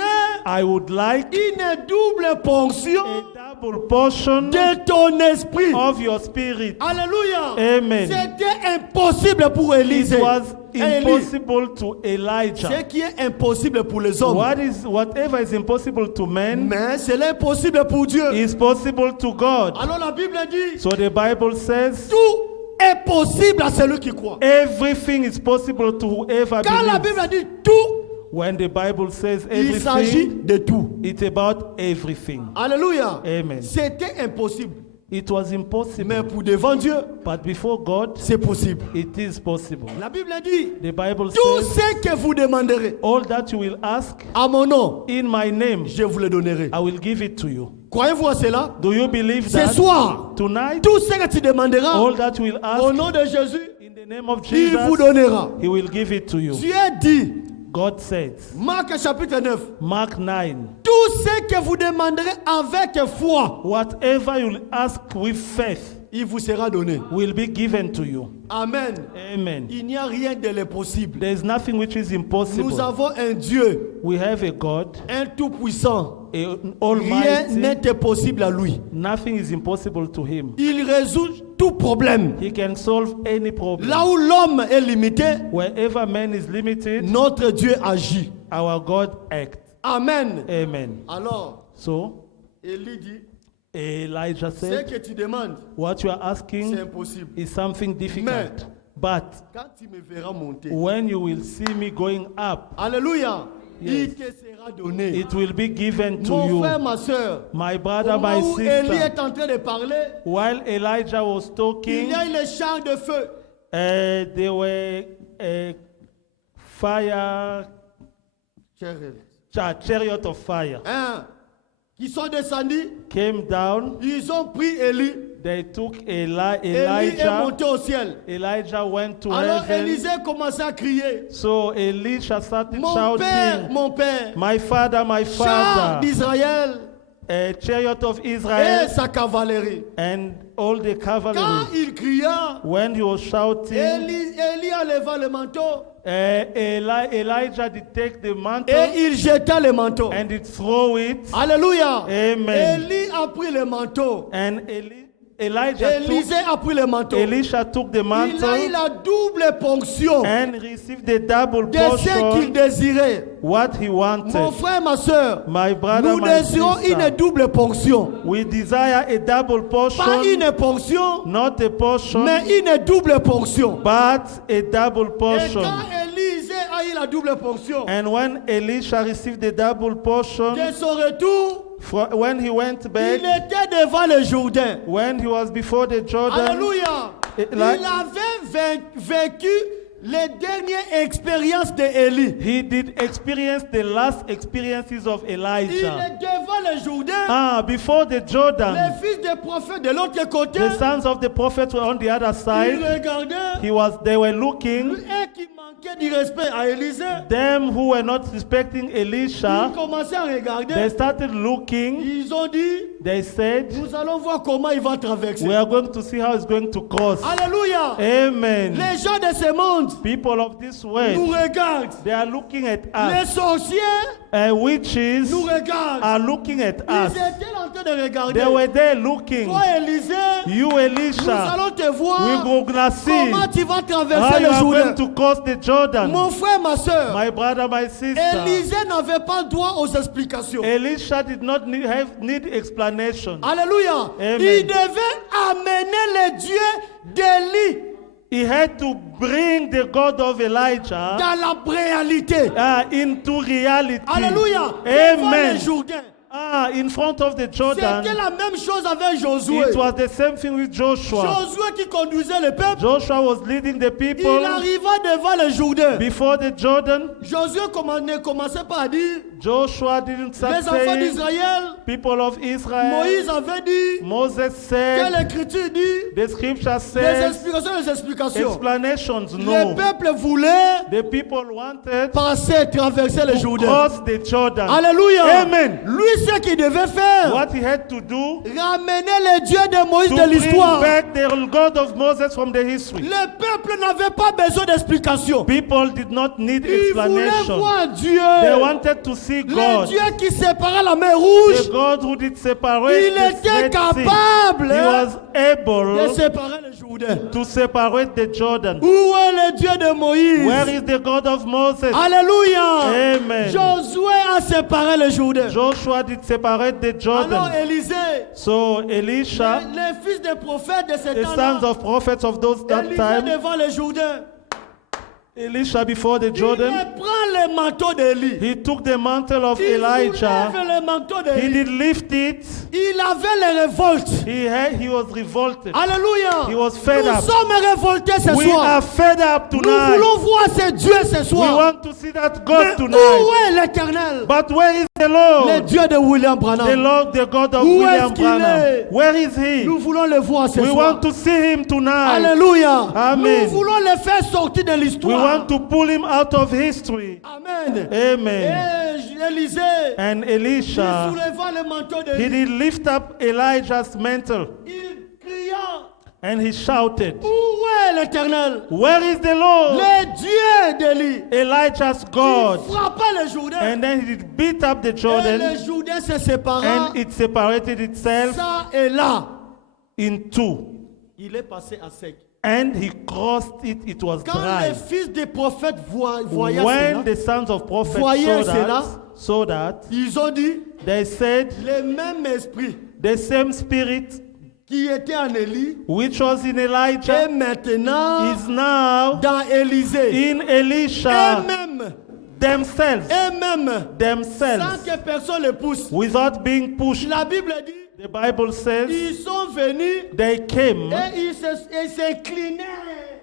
I would like. Une double portion. A double portion. De ton esprit. Of your spirit. Alléluia. Amen. C'était impossible pour Élisée. It was impossible to Elijah. Ce qui est impossible pour les hommes. Whatever is impossible to men. Mais c'est impossible pour Dieu. Is possible to God. Alors la Bible dit. So the Bible says. Tout est possible à celui qui croit. Everything is possible to whoever believes. Quand la Bible dit tout. When the Bible says everything, il s'agit de tout. It's about everything. Alléluia. Amen. C'était impossible. It was impossible. Mais pour devant Dieu, but before God, c'est possible. It is possible. La Bible dit, the Bible tout says, ce que vous demanderez, all that you will ask, à mon nom, in my name, je vous le donnerai. I will give it to you. Croyez-vous à cela? Do you believe Ce that? soir, tonight, tout ce que tu demanderas, all that you will ask, au nom de Jésus, in the name of Jesus, il vous donnera. He will give it to you. Dieu dit, God says, Marc chapitre 9, Mark 9, tout ce que vous demanderez avec foi, whatever you ask with faith, il vous sera donné. Will be given to you. Amen. Amen. Il n'y a rien de l'impossible. There is nothing which is impossible. Nous avons un Dieu. We have a God. Un tout-puissant. Almighty. Rien n'est impossible à lui. Nothing is impossible to him. Il résout tout problème. He can solve any problem. Là où l'homme est limité, wherever man is limited, notre Dieu agit. Our God acts. Amen. Amen. Alors, so, Élie dit, Elijah Ce said, que tu demandes, what you are c'est asking impossible. is something difficult. But Quand tu me verras monter, when you will see me going up, alléluia, Yes. il te sera donné. it will be given to Mon frère, you. ma soeur, My au brother, my moment où Élie sister, est en train de parler, while Elijah was il talking, y a eu le char de feu. there were fire, chariot of fire Hein, qui sont descendus, came down. ils ont pris Élie. They took Élie est Elijah. monté au ciel. Elijah went to Alors heaven. Élisée commençait à crier, So Elisha started mon père, shouting, mon père, my father, char d'Israël a chariot of et Israel, sa cavalerie. and all the Quand cavalry. il cria, When he was shouting, Élie enleva le manteau Elijah did take the mantle et il jeta le manteau. and he threw it. Alléluia. Amen. Élie a pris le manteau. And Elijah took, Élisée a pris le manteau. Elisha took the Il a eu mantle la double ponction and received the double de ce qu'il portion, désirait. what he Mon wanted. frère, ma soeur, My brother, nous my désirons une sister, double ponction. we desire a double Pas portion, une ponction, not a portion, mais une double ponction. but a double Et portion. quand Élisée a eu la double ponction, And when Elisha received the double portion, de son retour, when he went back, il était devant le Jourdain. when he was before the Jordan, Alléluia. Et Il là- avait vécu les dernières expériences d'Élie. he did experience the last experiences of Il Elijah. est devant le Jourdain. Before the Jordan, Les fils des prophètes de l'autre côté, the sons of the prophets were on the other ils side. regardaient They were looking. et qui manquaient du respect à Élisée. Them who were not respecting Elisha, Ils commençaient à they regarder. started looking. Ils ont dit, They said, nous allons voir comment il va traverser. we are going to see how it's going to cross. Alléluia. Amen. Les gens de ce monde People of this nous world, regardent. they are looking at Les us. sorciers Witches nous regardent. are looking at Ils us. étaient en train de regarder. They were there looking. Toi, Élisée, You, nous Elisha, allons te we're voir going to see comment tu vas how traverser you le are Jourdain. going to cross the Jordan. Mon frère, ma soeur, My brother, my sister, Élisée n'avait pas droit aux explications. Elisha did not need explanation. Alléluia. Amen. Il devait amener le Dieu d'Élie He had to bring the God of Elijah dans la réalité. into reality. Alléluia. Devant le Amen. Jourdain. In front of the Jordan, C'était la même chose avec Josué. it was the same thing with Joshua. Josué qui conduisait le peuple, Joshua was leading the il people arriva devant le Jourdain. before the Jordan. Josué ne commençait pas à dire, Joshua didn't start les enfants saying, d'Israël, people of Israel. Moïse avait dit, Moses que said, l'Écriture dit, the scripture des says, explications. explanations, Le no. peuple voulait The people wanted passer, traverser le to Jourdain. cross the Jordan. Alléluia. Amen. Lui, ce qu'il devait faire, What he had to do ramener le Dieu de Moïse to de bring l'histoire. back the God of Moses from the history. Le peuple n'avait pas besoin d'explication. People did not need Il voulait explanation. voir Dieu. They wanted to see Le God. Dieu qui séparait la mer rouge. The God who did separate Il the était Red Sea. capable He was de able séparer le Jourdain. to separate the Jordan. Où est le Dieu de Moïse? Where is the God of Moses? Alléluia. Amen. Josué a séparé le Jourdain. Joshua did separate the Alors Jordan. Élisée, So Elisha, les fils des prophètes de ce the temps-là, sons of prophets of that Élisée time, devant le Jourdain, Elisha before the il Jordan, prend le manteau d'Élie. he took the mantle of Il Elijah. soulève le manteau He d'Élie. did lift it. Il avait les révoltes. He was revolted. Alléluia. He was fed Nous up. sommes révoltés ce We soir. are fed up Nous tonight. voulons voir ce Dieu ce We soir. want to see that Mais God où tonight. est l'Éternel? But where is the Le Lord? Dieu de William The Branham. Lord, the God of Où William est-ce qu'il Branham. est? Where is He? Nous voulons le voir ce We soir. want to see Him tonight. Alléluia. Amen. Nous voulons le faire sortir de We l'histoire. want to pull Him out of history. Amen. Amen. Et Élisée, And il Elisha, souleva le manteau de he did lift up Elijah's mantle Il cria, and he shouted, où est l'Éternel? where is the Lord? Le Dieu d'Élie. Elijah's God. Il frappa le Jourdain. And then he did beat up the Et Jordan le Jourdain se sépara, and it separated itself ça et là. in two. Il est passé à sec. And he crossed it, it was Quand dry. les fils des prophètes voyaient When cela, the sons of prophets Voyez saw cela. that, ils ont dit, they said, le même esprit The same spirit qui était en Élie which was in Elijah et maintenant is now dans Élisée. in Elisha. Themselves, themselves, sans que personne les pousse. Without being pushed. La Bible dit, the Bible says, ils sont venus, they came, et ils s'inclinaient,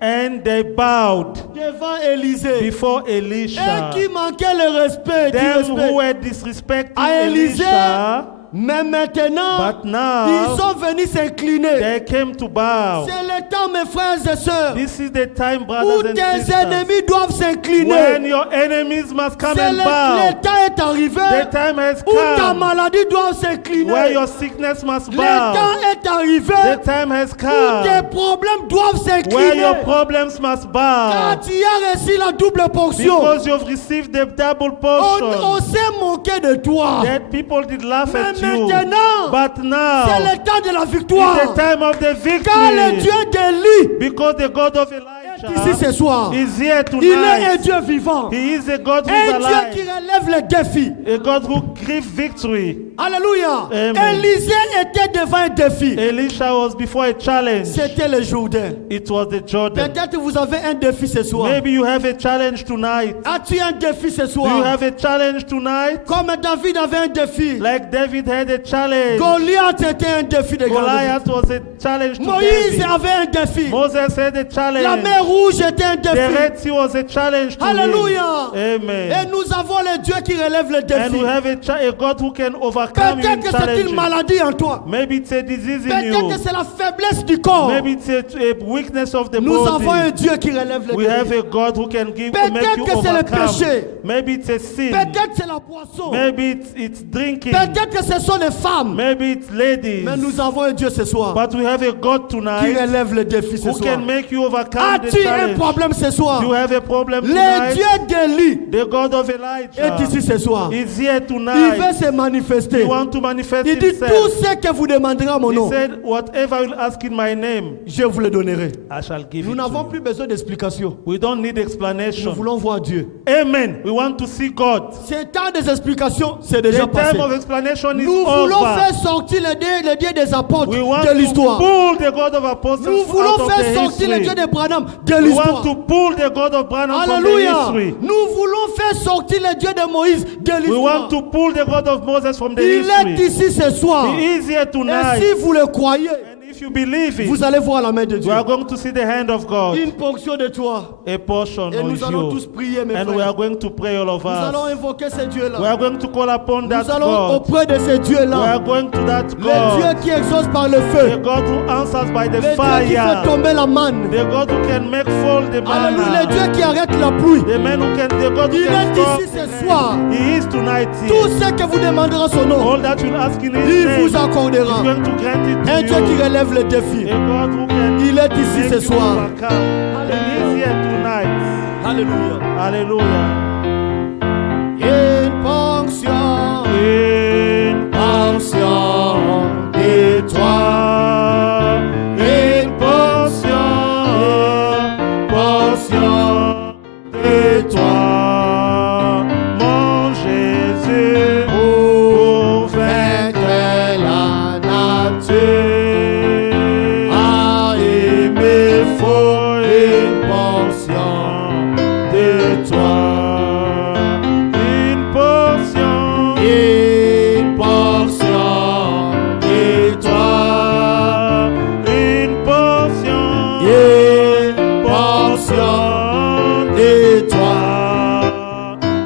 and they bowed devant Élisée, before Elisha. Et qui manquaient le respect, them who were disrespecting Elisha. Mais maintenant, but now, ils sont venus s'incliner. They came to bow. C'est le temps, mes frères et sœurs, this is the time, brothers où and tes sisters, ennemis doivent s'incliner. when your enemies must come and bow. Le temps est arrivé, the time has où ta come, maladie doit s'incliner. where your sickness must Le bow. temps est arrivé, the time has où come, tes problèmes doivent where s'incliner. your problems must bow. Car tu as reçu la double portion. Because you've received the double portion. On s'est moqué de toi. That people did laugh Mais at you. maintenant, But now, c'est le temps de la victoire. it's the time of the victory. Car le Dieu d'Élie Because the God of est ici ce Elijah soir. is here Il est un tonight. Dieu vivant. He is a God who Un is Dieu qui alive. relève les défis. A God who gives victory. Alléluia. Amen. Élisée était devant un défi. Elisha was before a challenge. C'était le Jourdain. It was the Jordan. Peut-être vous avez un défi ce soir. Maybe you have a challenge tonight. As-tu un défi ce Do you soir? have a challenge tonight? Comme David avait un défi. Like David had a challenge. Goliath était un défi de grande. Goliath was a challenge to Moïse David. avait un défi. Moses had a La challenge. mer rouge était un The défi. Red Sea was a challenge to Alléluia. him. Amen. Et nous avons le Dieu qui relève les And we défis. have a God who can overcome you Peut-être in que c'est une challenges. maladie en toi. Maybe it's a disease in Peut-être you. que c'est la faiblesse du corps. Maybe it's a weakness of the Nous avons un body. Dieu qui relève les We have défis. a God who can make Peut-être you que c'est le overcome. péché. Maybe it's a sin. Peut-être que c'est la boisson. Maybe it's drinking. Peut-être que ce sont les femmes. Maybe it's ladies. Mais nous avons un Dieu ce soir But we have a God qui tonight relève les défis ce who soir. can make you overcome the As-tu un challenge. problème ce soir? Do you have a problem Le tonight? Dieu d'Élie The God of est Elijah ici ce soir. is here Il tonight. veut se manifester. He wants to manifest Il dit himself. tout ce que vous demanderez à mon He nom, said, whatever you ask in my name, je vous le donnerai. I shall give Nous it to n'avons you. plus besoin d'explications. We don't need Nous explanation. voulons voir Dieu. Amen. We want to see God. Ce temps des explications, c'est déjà The passé. time of explanation is Nous voulons over. faire sortir le Dieu des apôtres We want de to l'histoire. pull the God of apostles Nous out voulons of faire the sortir le history. Dieu de Branham de We l'histoire. want to pull the God of Branham from the Alléluia. history. Nous voulons faire sortir le Dieu de Moïse de We l'histoire. want to pull the God of Moses from the Il est history. ici ce soir. He is here Et tonight. si vous le croyez, And if you believe it, vous allez voir la main de Dieu. we are going to see the hand of God. Une portion de toi. A portion Et of nous allons you. tous prier, mes And we frères. are going to pray, all of Nous allons us. invoquer ce We Dieu-là. are going to call upon that Nous allons God. auprès de ce We Dieu-là. are going to that Le God. Dieu qui exauce par le The feu. God who answers by the Le Dieu qui fait fire. tomber la manne. The God who can make fall the Alléluia. Le manna. Dieu qui arrête la pluie. The man who can, the God who Il can est stop. ici ce soir. He is tonight Tout here. ce que vous demanderez à son nom, All that you ask in His il name, vous He's accordera. going to grant it Un to Dieu qui you. relève les défis. A God who can Il est ici make ce you soir. overcome. And He's here tonight. Alléluia. Hallelujah. Une ponction, Une ponction de toi. Une portion de toi, mon Jésus, pour vaincre la nature. à aimer faut une Portion de toi. Une portion Une portion de toi. Une portion Une portion de toi,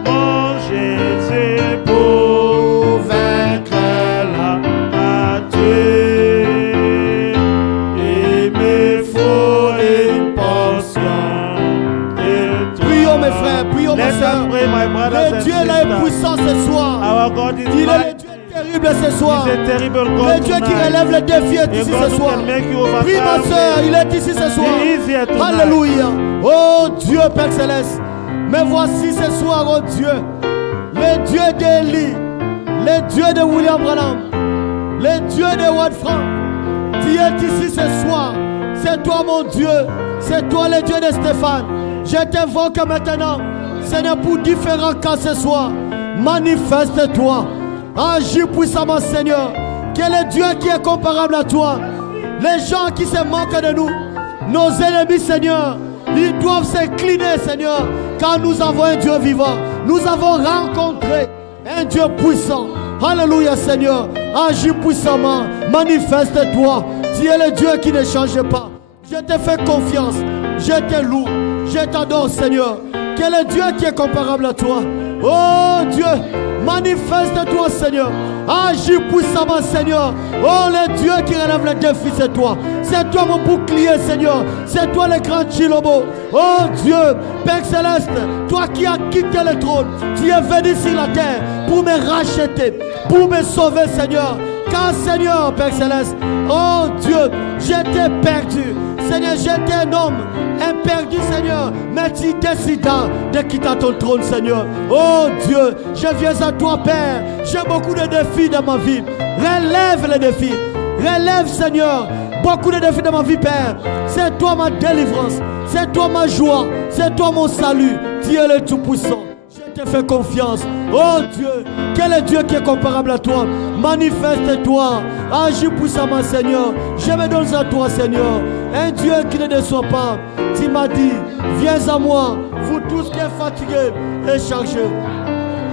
mon Jésus, pour vaincre la nature. Il me faut une portion de toi. Prions mes frères, prions mes Let us sœurs. pray, my brothers Le and Dieu là est sisters. puissant ce soir. Our God is Il est le mighty. Dieu terrible ce soir. He's a terrible God Le Dieu qui tonight. relève les défis est A ici God ce who soir. can make you Prie ma overcome. soeur, il est ici ce soir. He is here tonight. Alléluia. Oh Dieu Père Céleste. Mais voici ce soir, oh Dieu, le Dieu d'Élie, le Dieu de William Branham, le Dieu de Ward Frank. Tu es ici ce soir. C'est toi mon Dieu. C'est toi le Dieu de Stéphane. Je t'invoque maintenant. Seigneur, pour différents cas ce soir. Manifeste-toi. Agis puissamment, Seigneur. Quel est Dieu qui est comparable à toi? Les gens qui se moquent de nous, nos ennemis, Seigneur, ils doivent s'incliner, Seigneur, car nous avons un Dieu vivant. Nous avons rencontré un Dieu puissant. Alléluia, Seigneur. Agis puissamment. Manifeste-toi. Tu es le Dieu qui ne change pas. Je te fais confiance. Je te loue. Je t'adore, Seigneur. Quel est Dieu qui est comparable à toi? Oh Dieu, manifeste-toi, Seigneur. Agis puissamment, Seigneur. Oh, le Dieu qui relève les défis, c'est toi. C'est toi mon bouclier, Seigneur. C'est toi le grand Chilobo. Oh Dieu, Père Céleste, toi qui as quitté le trône, tu es venu sur la terre pour me racheter, pour me sauver, Seigneur. Car, Seigneur, Père Céleste, oh Dieu, j'étais perdu. Seigneur, j'étais un homme imperdu, Seigneur, mais tu décidas de quitter ton trône, Seigneur. Oh Dieu, je viens à toi, Père. J'ai beaucoup de défis dans ma vie. Relève les défis. Relève, Seigneur, beaucoup de défis dans ma vie, Père. C'est toi ma délivrance. C'est toi ma joie. C'est toi mon salut. Tu es le Tout-Puissant. Je te fais confiance. Oh Dieu, quel est Dieu qui est comparable à toi? Manifeste-toi. Agis puissamment, Seigneur. Je me donne à toi, Seigneur. Un Dieu qui ne déçoit pas. Tu m'as dit, viens à moi, vous tous qui êtes fatigués et chargés.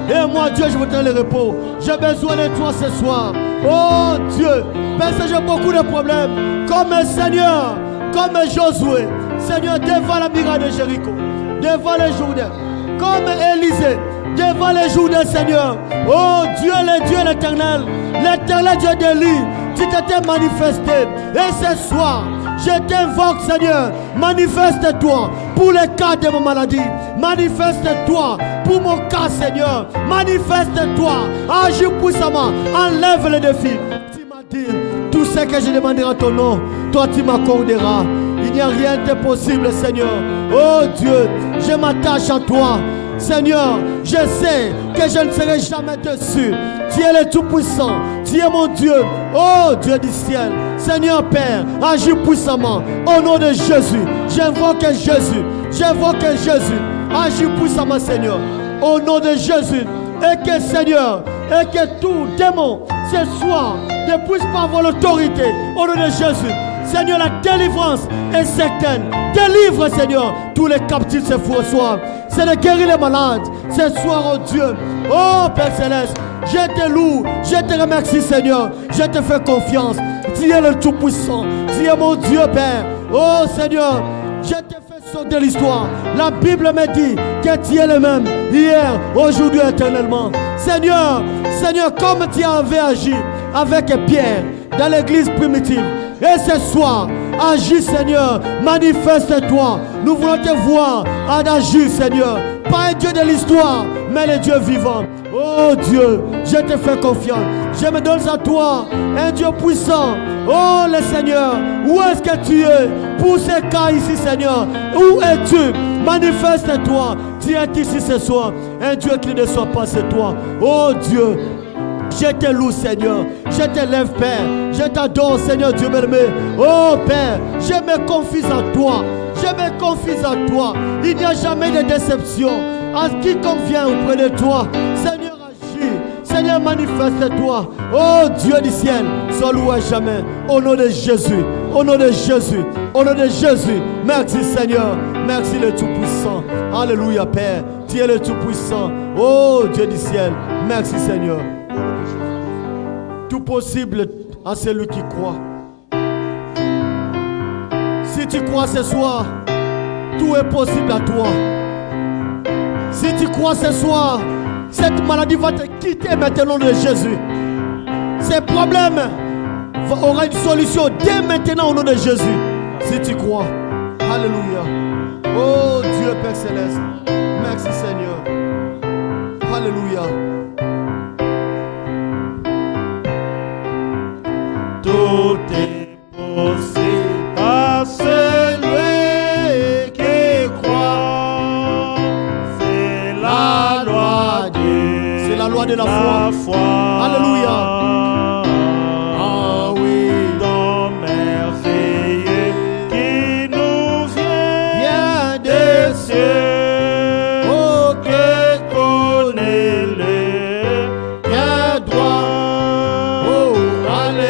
Et moi, Dieu, je vous donne le repos. J'ai besoin de toi ce soir. Oh Dieu, parce que j'ai beaucoup de problèmes. Comme Seigneur, comme Josué. Seigneur, devant la muraille de Jéricho, devant les Jourdains. Comme Élisée, devant les Jourdains, Seigneur. Oh Dieu, le Dieu l'éternel. L'éternel Dieu d'Élie, tu t'étais manifesté. Et ce soir, je t'invoque, Seigneur, manifeste-toi pour le cas de ma maladie. Manifeste-toi pour mon cas, Seigneur. Manifeste-toi. Agis puissamment. Enlève les défis. Tu m'as dit, tout ce que je demanderai à ton nom, toi tu m'accorderas. Il n'y a rien d'impossible, Seigneur. Oh Dieu, je m'attache à toi. Seigneur, je sais que je ne serai jamais déçu. Tu es le Tout-Puissant. Tu es mon Dieu. Oh Dieu du ciel. Seigneur Père, agis puissamment. Au nom de Jésus, j'invoque Jésus. J'invoque Jésus. Agis puissamment, Seigneur. Au nom de Jésus. Et que, Seigneur, et que tout démon ce soir ne puisse pas avoir l'autorité. Au nom de Jésus. Seigneur, la délivrance est certaine. Délivre, Seigneur, tous les captifs ce soir. C'est de guérir les malades ce soir, oh Dieu. Oh Père Céleste, je te loue, je te remercie, Seigneur. Je te fais confiance. Tu es le Tout-Puissant. Tu es mon Dieu, Père. Oh Seigneur, je te fais sortir de l'histoire. La Bible me dit que tu es le même hier, aujourd'hui, éternellement. Seigneur, Seigneur, comme tu avais agi avec Pierre dans l'église primitive. Et ce soir, agis, Seigneur, manifeste-toi. Nous voulons te voir en agir, Seigneur. Pas un Dieu de l'histoire, mais le Dieu vivant. Oh Dieu, je te fais confiance. Je me donne à toi, un Dieu puissant. Oh le Seigneur, où est-ce que tu es pour ces cas ici, Seigneur? Où es-tu? Manifeste-toi. Tu es ici ce soir. Un Dieu qui ne soit pas, c'est toi. Oh Dieu, je te loue, Seigneur. Je te lève, Père. Je t'adore, Seigneur Dieu bien-aimé. Oh Père, je me confie à toi. Je me confie à toi. Il n'y a jamais de déception. À quiconque vient auprès de toi, Seigneur, agis. Seigneur, manifeste-toi. Oh Dieu du ciel, sois loué jamais. Au nom de Jésus. Au nom de Jésus. Au nom de Jésus. Merci, Seigneur. Merci le Tout-Puissant. Alléluia, Père. Tu es le Tout-Puissant. Oh Dieu du ciel. Merci, Seigneur. Tout possible à celui qui croit. Si tu crois ce soir, tout est possible à toi. Si tu crois ce soir, cette maladie va te quitter maintenant de Jésus. Ces problèmes auront une solution dès maintenant au nom de Jésus. Si tu crois. Alléluia. Oh Dieu Père Céleste. Merci Seigneur. Alléluia. Tout est possible à celui qui croit. C'est la loi de Dieu. C'est la loi de la foi. Alléluia. Ah oui, don merveilleux qui nous vient des cieux. Oh, que connaît-le, bien droit. Oh, alléluia.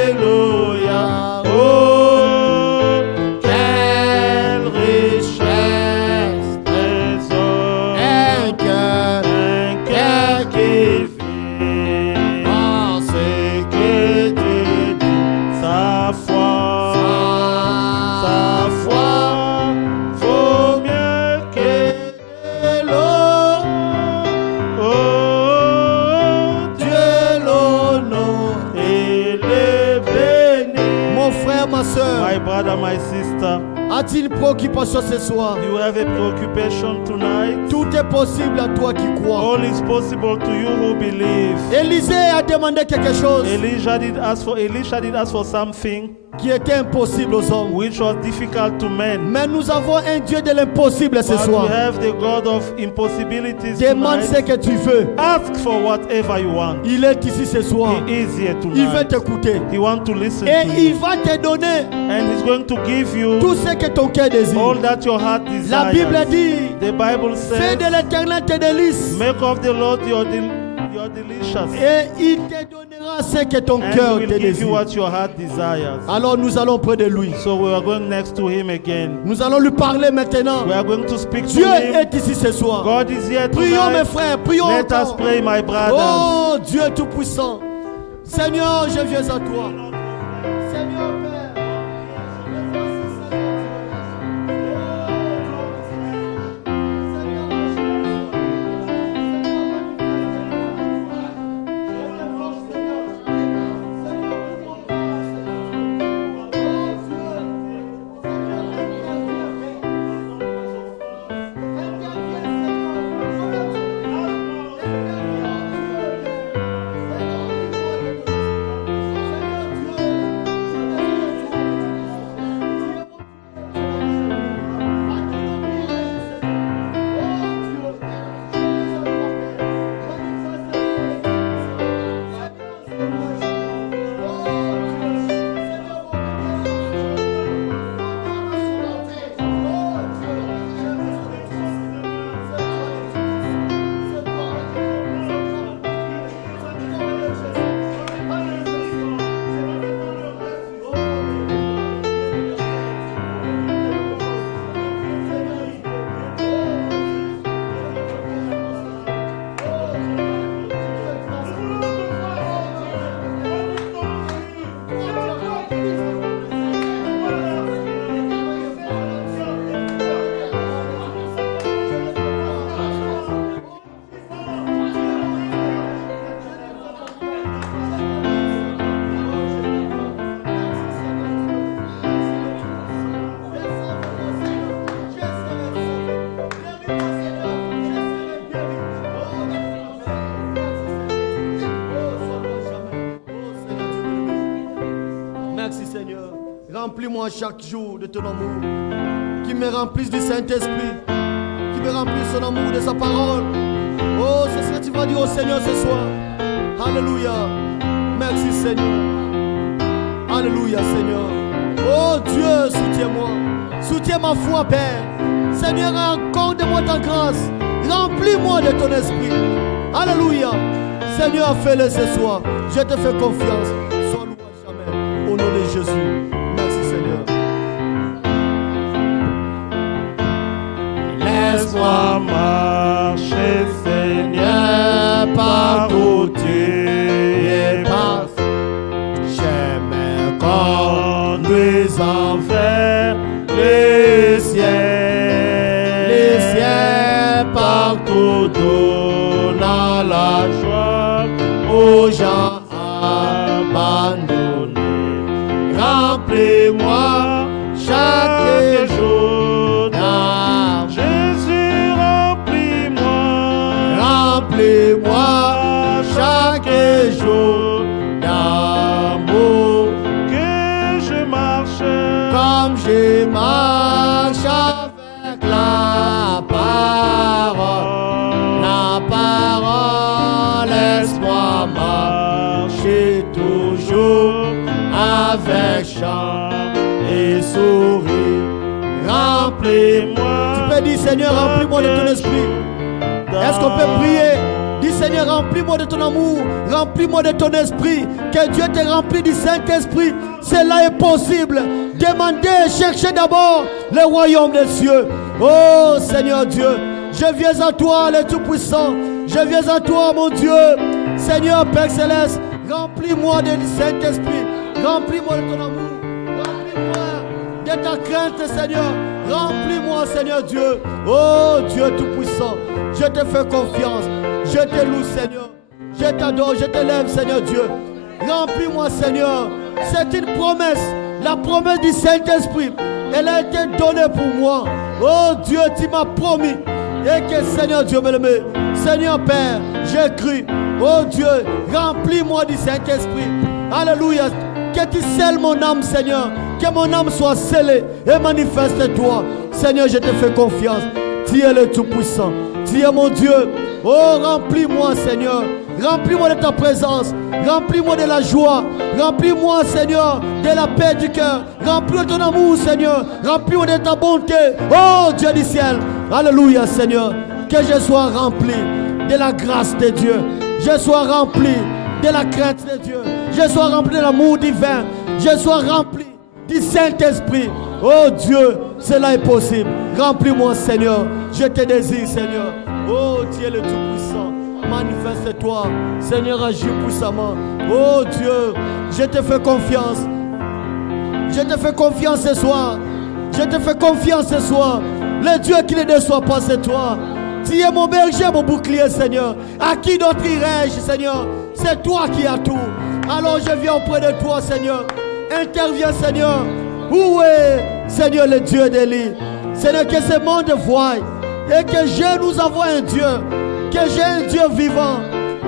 As-tu une préoccupation ce soir? You have a preoccupation tonight. Tout est possible à toi qui crois. All is possible to you who believe. Élisée a demandé quelque chose Elisha did ask for something qui était impossible aux hommes. which was difficult to men. Mais nous avons un Dieu de l'impossible ce But soir. we have the God of impossibilities Demande ce tonight. que tu veux. Ask for whatever you want. Il est ici ce soir. He is here Il veut tonight. t'écouter. He wants to listen Et to il you. va te donner And he's going to give you tout ce que ton cœur désire. all that your heart La Bible desires. dit, The Bible fais says, de l'Éternel tes délices. make of the Lord your delicious. Et il te donnera ce que ton And cœur he te will give you désire. what your heart desires. Alors nous allons près de lui. So we are going next to him again. Nous allons lui parler maintenant. We are going to speak to Dieu him. est ici ce soir. God is here Prions mes tonight. frères, prions Let us encore. pray, my brothers. Oh Dieu Tout-Puissant. Seigneur, je viens à toi. Seigneur Père. Merci Seigneur. Remplis-moi chaque jour de ton amour. Qui me remplisse du Saint-Esprit. Qui me remplisse son amour, de sa parole. Oh, c'est ce que tu vas dire au Seigneur ce soir. Alléluia. Merci Seigneur. Alléluia Seigneur. Oh Dieu, soutiens-moi. Soutiens ma foi, Père. Seigneur, accorde-moi ta grâce. Remplis-moi de ton esprit. Alléluia. Seigneur, fais-le ce soir. Je te fais confiance. Sois loué à jamais. Au nom de Jésus. Merci Seigneur. Laisse-moi marcher, Seigneur, partout tu passes. J'aime Conduisant vers le ciel. les ciels Partout donnant la joie aux gens abandonnés. Remplis-moi chaque jour d'amour. Jésus, remplis-moi. Remplis-moi chaque jour d'amour. Que je marche comme je marche avec la parole. La parole, laisse-moi marcher toujours avec chant et sourire. Remplis-moi. Tu peux dire Seigneur, remplis-moi de ton esprit. Est-ce qu'on peut prier? Dis Seigneur, remplis-moi de ton amour, remplis-moi de ton esprit. Que Dieu te remplit du Saint-Esprit. Cela est possible. Demandez, cherchez d'abord le royaume des cieux. Oh Seigneur Dieu, je viens à toi, le Tout-Puissant. Je viens à toi, mon Dieu. Seigneur Père Céleste, remplis-moi du Saint-Esprit. Remplis-moi de ton amour. Remplis-moi de ta crainte, Seigneur. Remplis-moi, Seigneur Dieu. Oh Dieu Tout-Puissant, je te fais confiance. Je te loue, Seigneur. Je t'adore, je te lève, Seigneur Dieu. Remplis-moi, Seigneur. C'est une promesse. La promesse du Saint-Esprit, elle a été donnée pour moi. Oh Dieu, tu m'as promis. Et que Seigneur Dieu me Seigneur Père, j'ai cru. Oh Dieu, remplis-moi du Saint-Esprit. Alléluia. Que tu scelles mon âme, Seigneur. Que mon âme soit scellée et manifeste-toi. Seigneur, je te fais confiance. Tu es le Tout-Puissant. Tu es mon Dieu. Oh, remplis-moi, Seigneur. Remplis-moi de ta présence. Remplis-moi de la joie. Remplis-moi, Seigneur, de la paix du cœur. Remplis-moi de ton amour, Seigneur. Remplis-moi de ta bonté. Oh, Dieu du ciel. Alléluia, Seigneur. Que je sois rempli de la grâce de Dieu. Je sois rempli de la crainte de Dieu. Je sois rempli de l'amour divin. Je sois rempli du Saint-Esprit. Oh Dieu, cela est possible. Remplis-moi, Seigneur. Je te désire, Seigneur. Oh Dieu le Tout-Puissant, manifeste-toi. Seigneur, agis puissamment. Oh Dieu, je te fais confiance. Je te fais confiance ce soir. Je te fais confiance ce soir. Le Dieu qui ne déçoit pas, c'est toi. Tu es mon berger, mon bouclier, Seigneur. À qui d'autre irai-je, Seigneur? C'est toi qui as tout. Alors je viens auprès de toi, Seigneur. Interviens, Seigneur. Où est, Seigneur, le Dieu d'Élie? Seigneur, que ce monde voie et que nous avons un Dieu, que j'ai un Dieu vivant,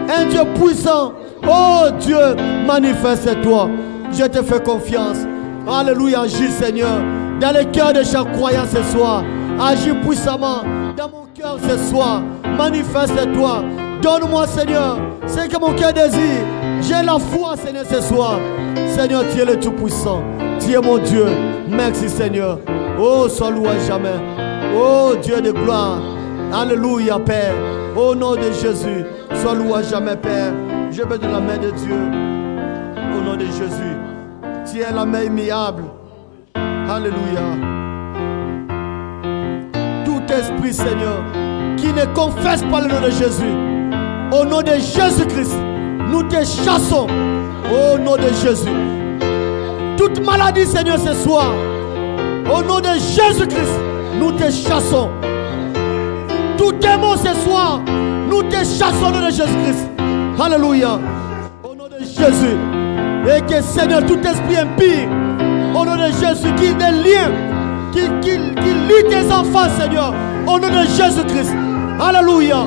un Dieu puissant. Oh Dieu, manifeste-toi. Je te fais confiance. Alléluia, agis, Seigneur, dans le cœur de chaque croyant ce soir. Agis puissamment dans mon cœur ce soir. Manifeste-toi. Donne-moi, Seigneur, ce que mon cœur désire. J'ai la foi, Seigneur, ce soir. Seigneur, tu es le Tout-Puissant. Tu es mon Dieu. Merci, Seigneur. Oh, sois loué à jamais. Oh, Dieu de gloire. Alléluia, Père. Au nom de Jésus, sois loué à jamais, Père. Je veux de la main de Dieu. Au nom de Jésus. Tu es la main immuable. Alléluia. Tout esprit, Seigneur, qui ne confesse pas le nom de Jésus, au nom de Jésus-Christ, nous te chassons. Au nom de Jésus. Toute maladie, Seigneur, ce soir, au nom de Jésus-Christ, nous te chassons. Tout démon ce soir, nous te chassons au nom de Jésus-Christ. Alléluia. Au nom de Jésus. Et que, Seigneur, tout esprit impie, au nom de Jésus, qui des liens, qui lie tes enfants, Seigneur, au nom de Jésus-Christ. Alléluia.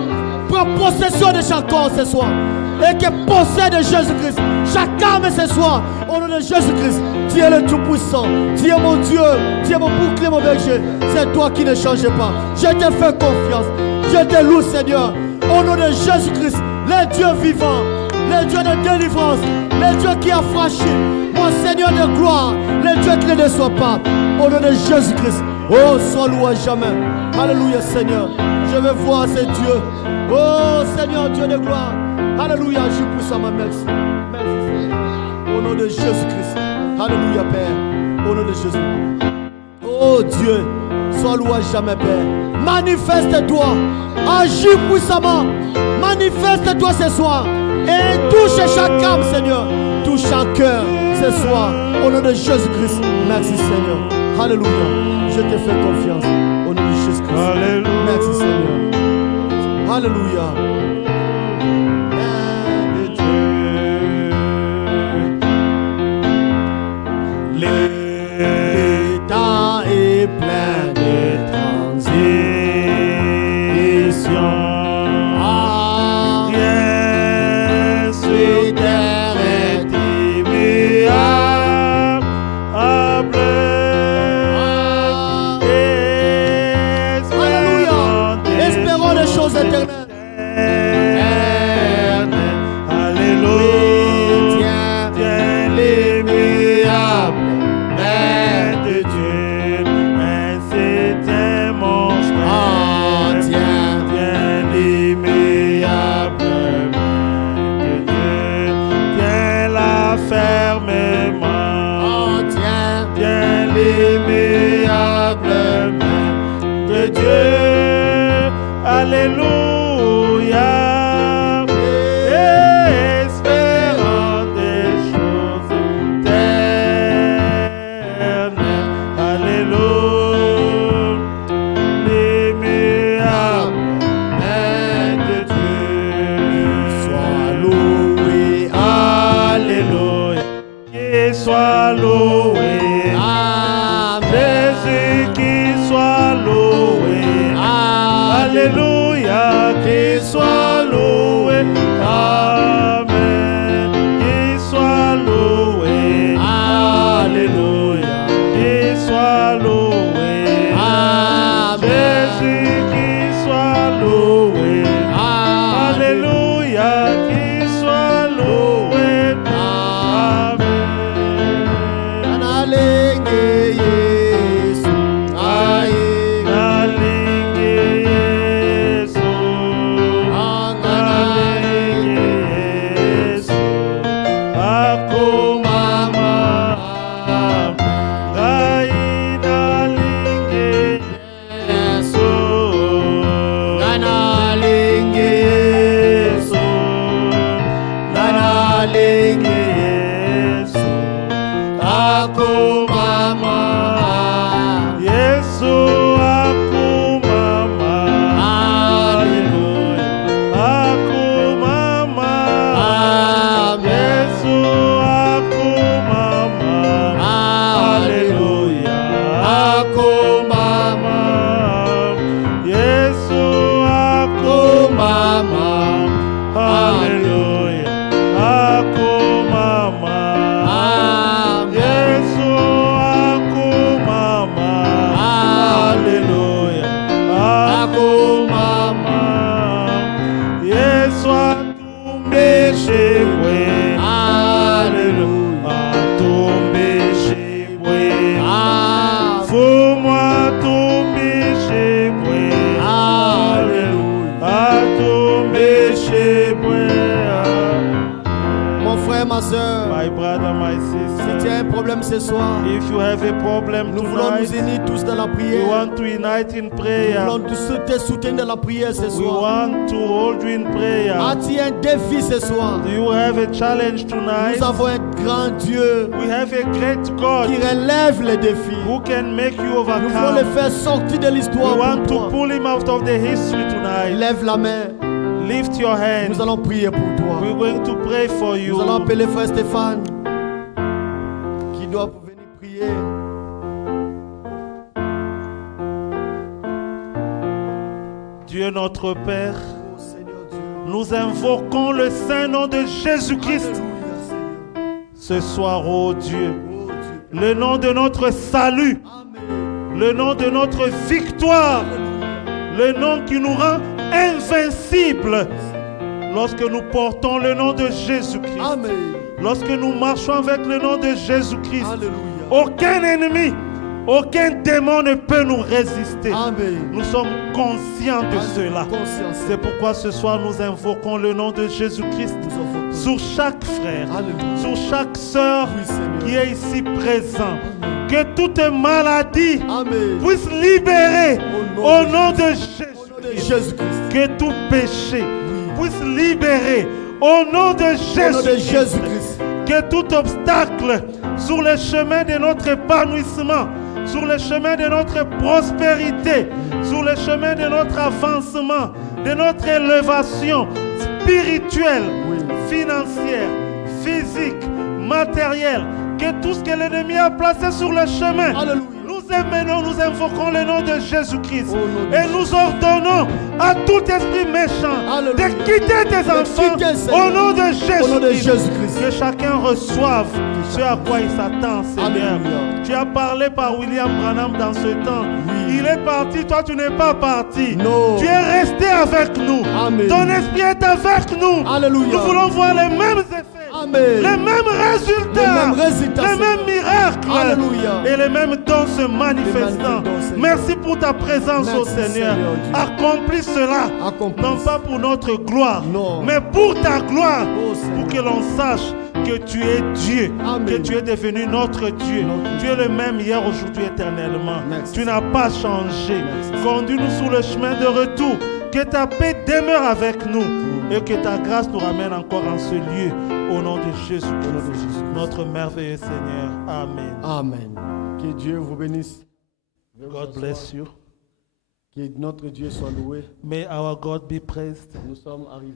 Prends possession de chaque corps ce soir. Et que possède Jésus-Christ chaque âme ce soir. Au nom de Jésus-Christ. Tu es le Tout-Puissant. Tu es mon Dieu. Tu es mon bouclier, mon berger. C'est toi qui ne changes pas. Je te fais confiance. Je te loue, Seigneur. Au nom de Jésus-Christ, le Dieu vivant, le Dieu de délivrance, le Dieu qui a franchi, mon Seigneur de gloire, le Dieu qui ne déçoit pas. Au nom de Jésus-Christ. Oh, sois loué à jamais. Alléluia, Seigneur. Je veux voir ce Dieu. Oh, Seigneur, Dieu de gloire. Alléluia, je pousse à ma merci. Merci, Seigneur. Au nom de Jésus-Christ. Alléluia, Père. Au nom de Jésus. Oh Dieu, sois loué à jamais, Père. Manifeste-toi. Agis puissamment. Manifeste-toi ce soir. Et touche chaque âme, Seigneur. Touche chaque cœur ce soir. Au nom de Jésus-Christ. Merci, Seigneur. Alléluia. Je te fais confiance. Au nom de Jésus-Christ. Alléluia. Merci, Seigneur. Alléluia. L'état est plein de transitions. Rien sur terre est immuable. Alléluia. Espérons les choses éternelles. frère, ma soeur, my brother, my si tu sister, as un problème ce soir, if you have a problem nous voulons tonight, nous unir tous dans la we prière. want to unite in Nous prayer. voulons te soutenir dans la prière ce We soir. want to hold you in prayer. As-tu un défi ce soir? Do you have a challenge tonight? Nous avons un grand Dieu We have a great God qui relève les défis. who can make you Nous voulons overcome. le faire sortir de We l'histoire want pour to toi. pull him out of the history tonight. Lève la main. Lift your hand. Nous allons prier pour toi. We're going to pray for Nous you. allons appeler frère Stéphane qui doit venir prier. Dieu notre Père, Oh Seigneur Dieu. nous invoquons le saint nom de Jésus-Christ Alléluia, Seigneur. ce soir, ô Dieu. Oh Dieu. Le nom de notre salut, Amen. le nom de notre victoire, le nom qui nous rend invincibles lorsque nous portons le nom de Jésus-Christ. Amen. Lorsque nous marchons avec le nom de Jésus-Christ, Alléluia. aucun ennemi, aucun démon ne peut nous résister. Amen. Nous sommes conscients de cela. Conscience. C'est pourquoi ce soir nous invoquons le nom de Jésus-Christ Nous avons sur chaque frère, Alléluia. sur chaque sœur Oui, Seigneur. qui est ici présent. Que toute maladie Amen. puisse libérer au nom de Au nom de Jésus-Christ. Jésus-Christ. Que tout péché puisse libérer au nom de Au nom de Jésus-Christ. Jésus-Christ. Que tout obstacle sur le chemin de notre épanouissement, sur le chemin de notre prospérité, sur le chemin de notre avancement, de notre élévation spirituelle, Oui. financière, physique, matérielle, que tout ce que l'ennemi a placé sur le chemin, Alléluia. nous émenons, nous invoquons le nom de Jésus-Christ Au nom de et nous ordonnons à tout esprit méchant Alléluia. de quitter tes enfants quitter, Seigneur. au nom de Au nom de Jésus-Christ. Jésus-Christ. Que chacun reçoive ce à quoi il s'attend, Seigneur. Alléluia. Tu as parlé par William Branham dans ce temps. Oui. Il est parti, toi tu n'es pas parti. Non. Tu es resté avec nous. Amen. Ton esprit est avec nous. Alléluia. Nous voulons voir les mêmes effets. Amen. Les mêmes résultats, Les mêmes résultats, les Seigneur. mêmes miracles Alléluia. et les mêmes dons se manifestant. dons, Seigneur. Merci pour ta présence, Merci, ô Seigneur. Seigneur Dieu. Accomplis cela, Accomplis. non pas pour notre gloire, Non. mais pour ta gloire, Oh, Seigneur. pour que l'on sache que tu es Dieu, Amen. que tu es devenu notre Dieu. Notre Tu es le même hier, aujourd'hui, éternellement. Merci. Tu n'as pas changé. Merci. Conduis-nous sur le chemin de retour. Que ta paix demeure avec nous et que ta grâce nous ramène encore en ce lieu. Au nom de Jésus, Au nom de Jésus. notre merveilleux Seigneur. Amen. Amen. Que Dieu vous bénisse. God bless you. Que notre Dieu soit loué. May our God be praised. Nous sommes arrivés.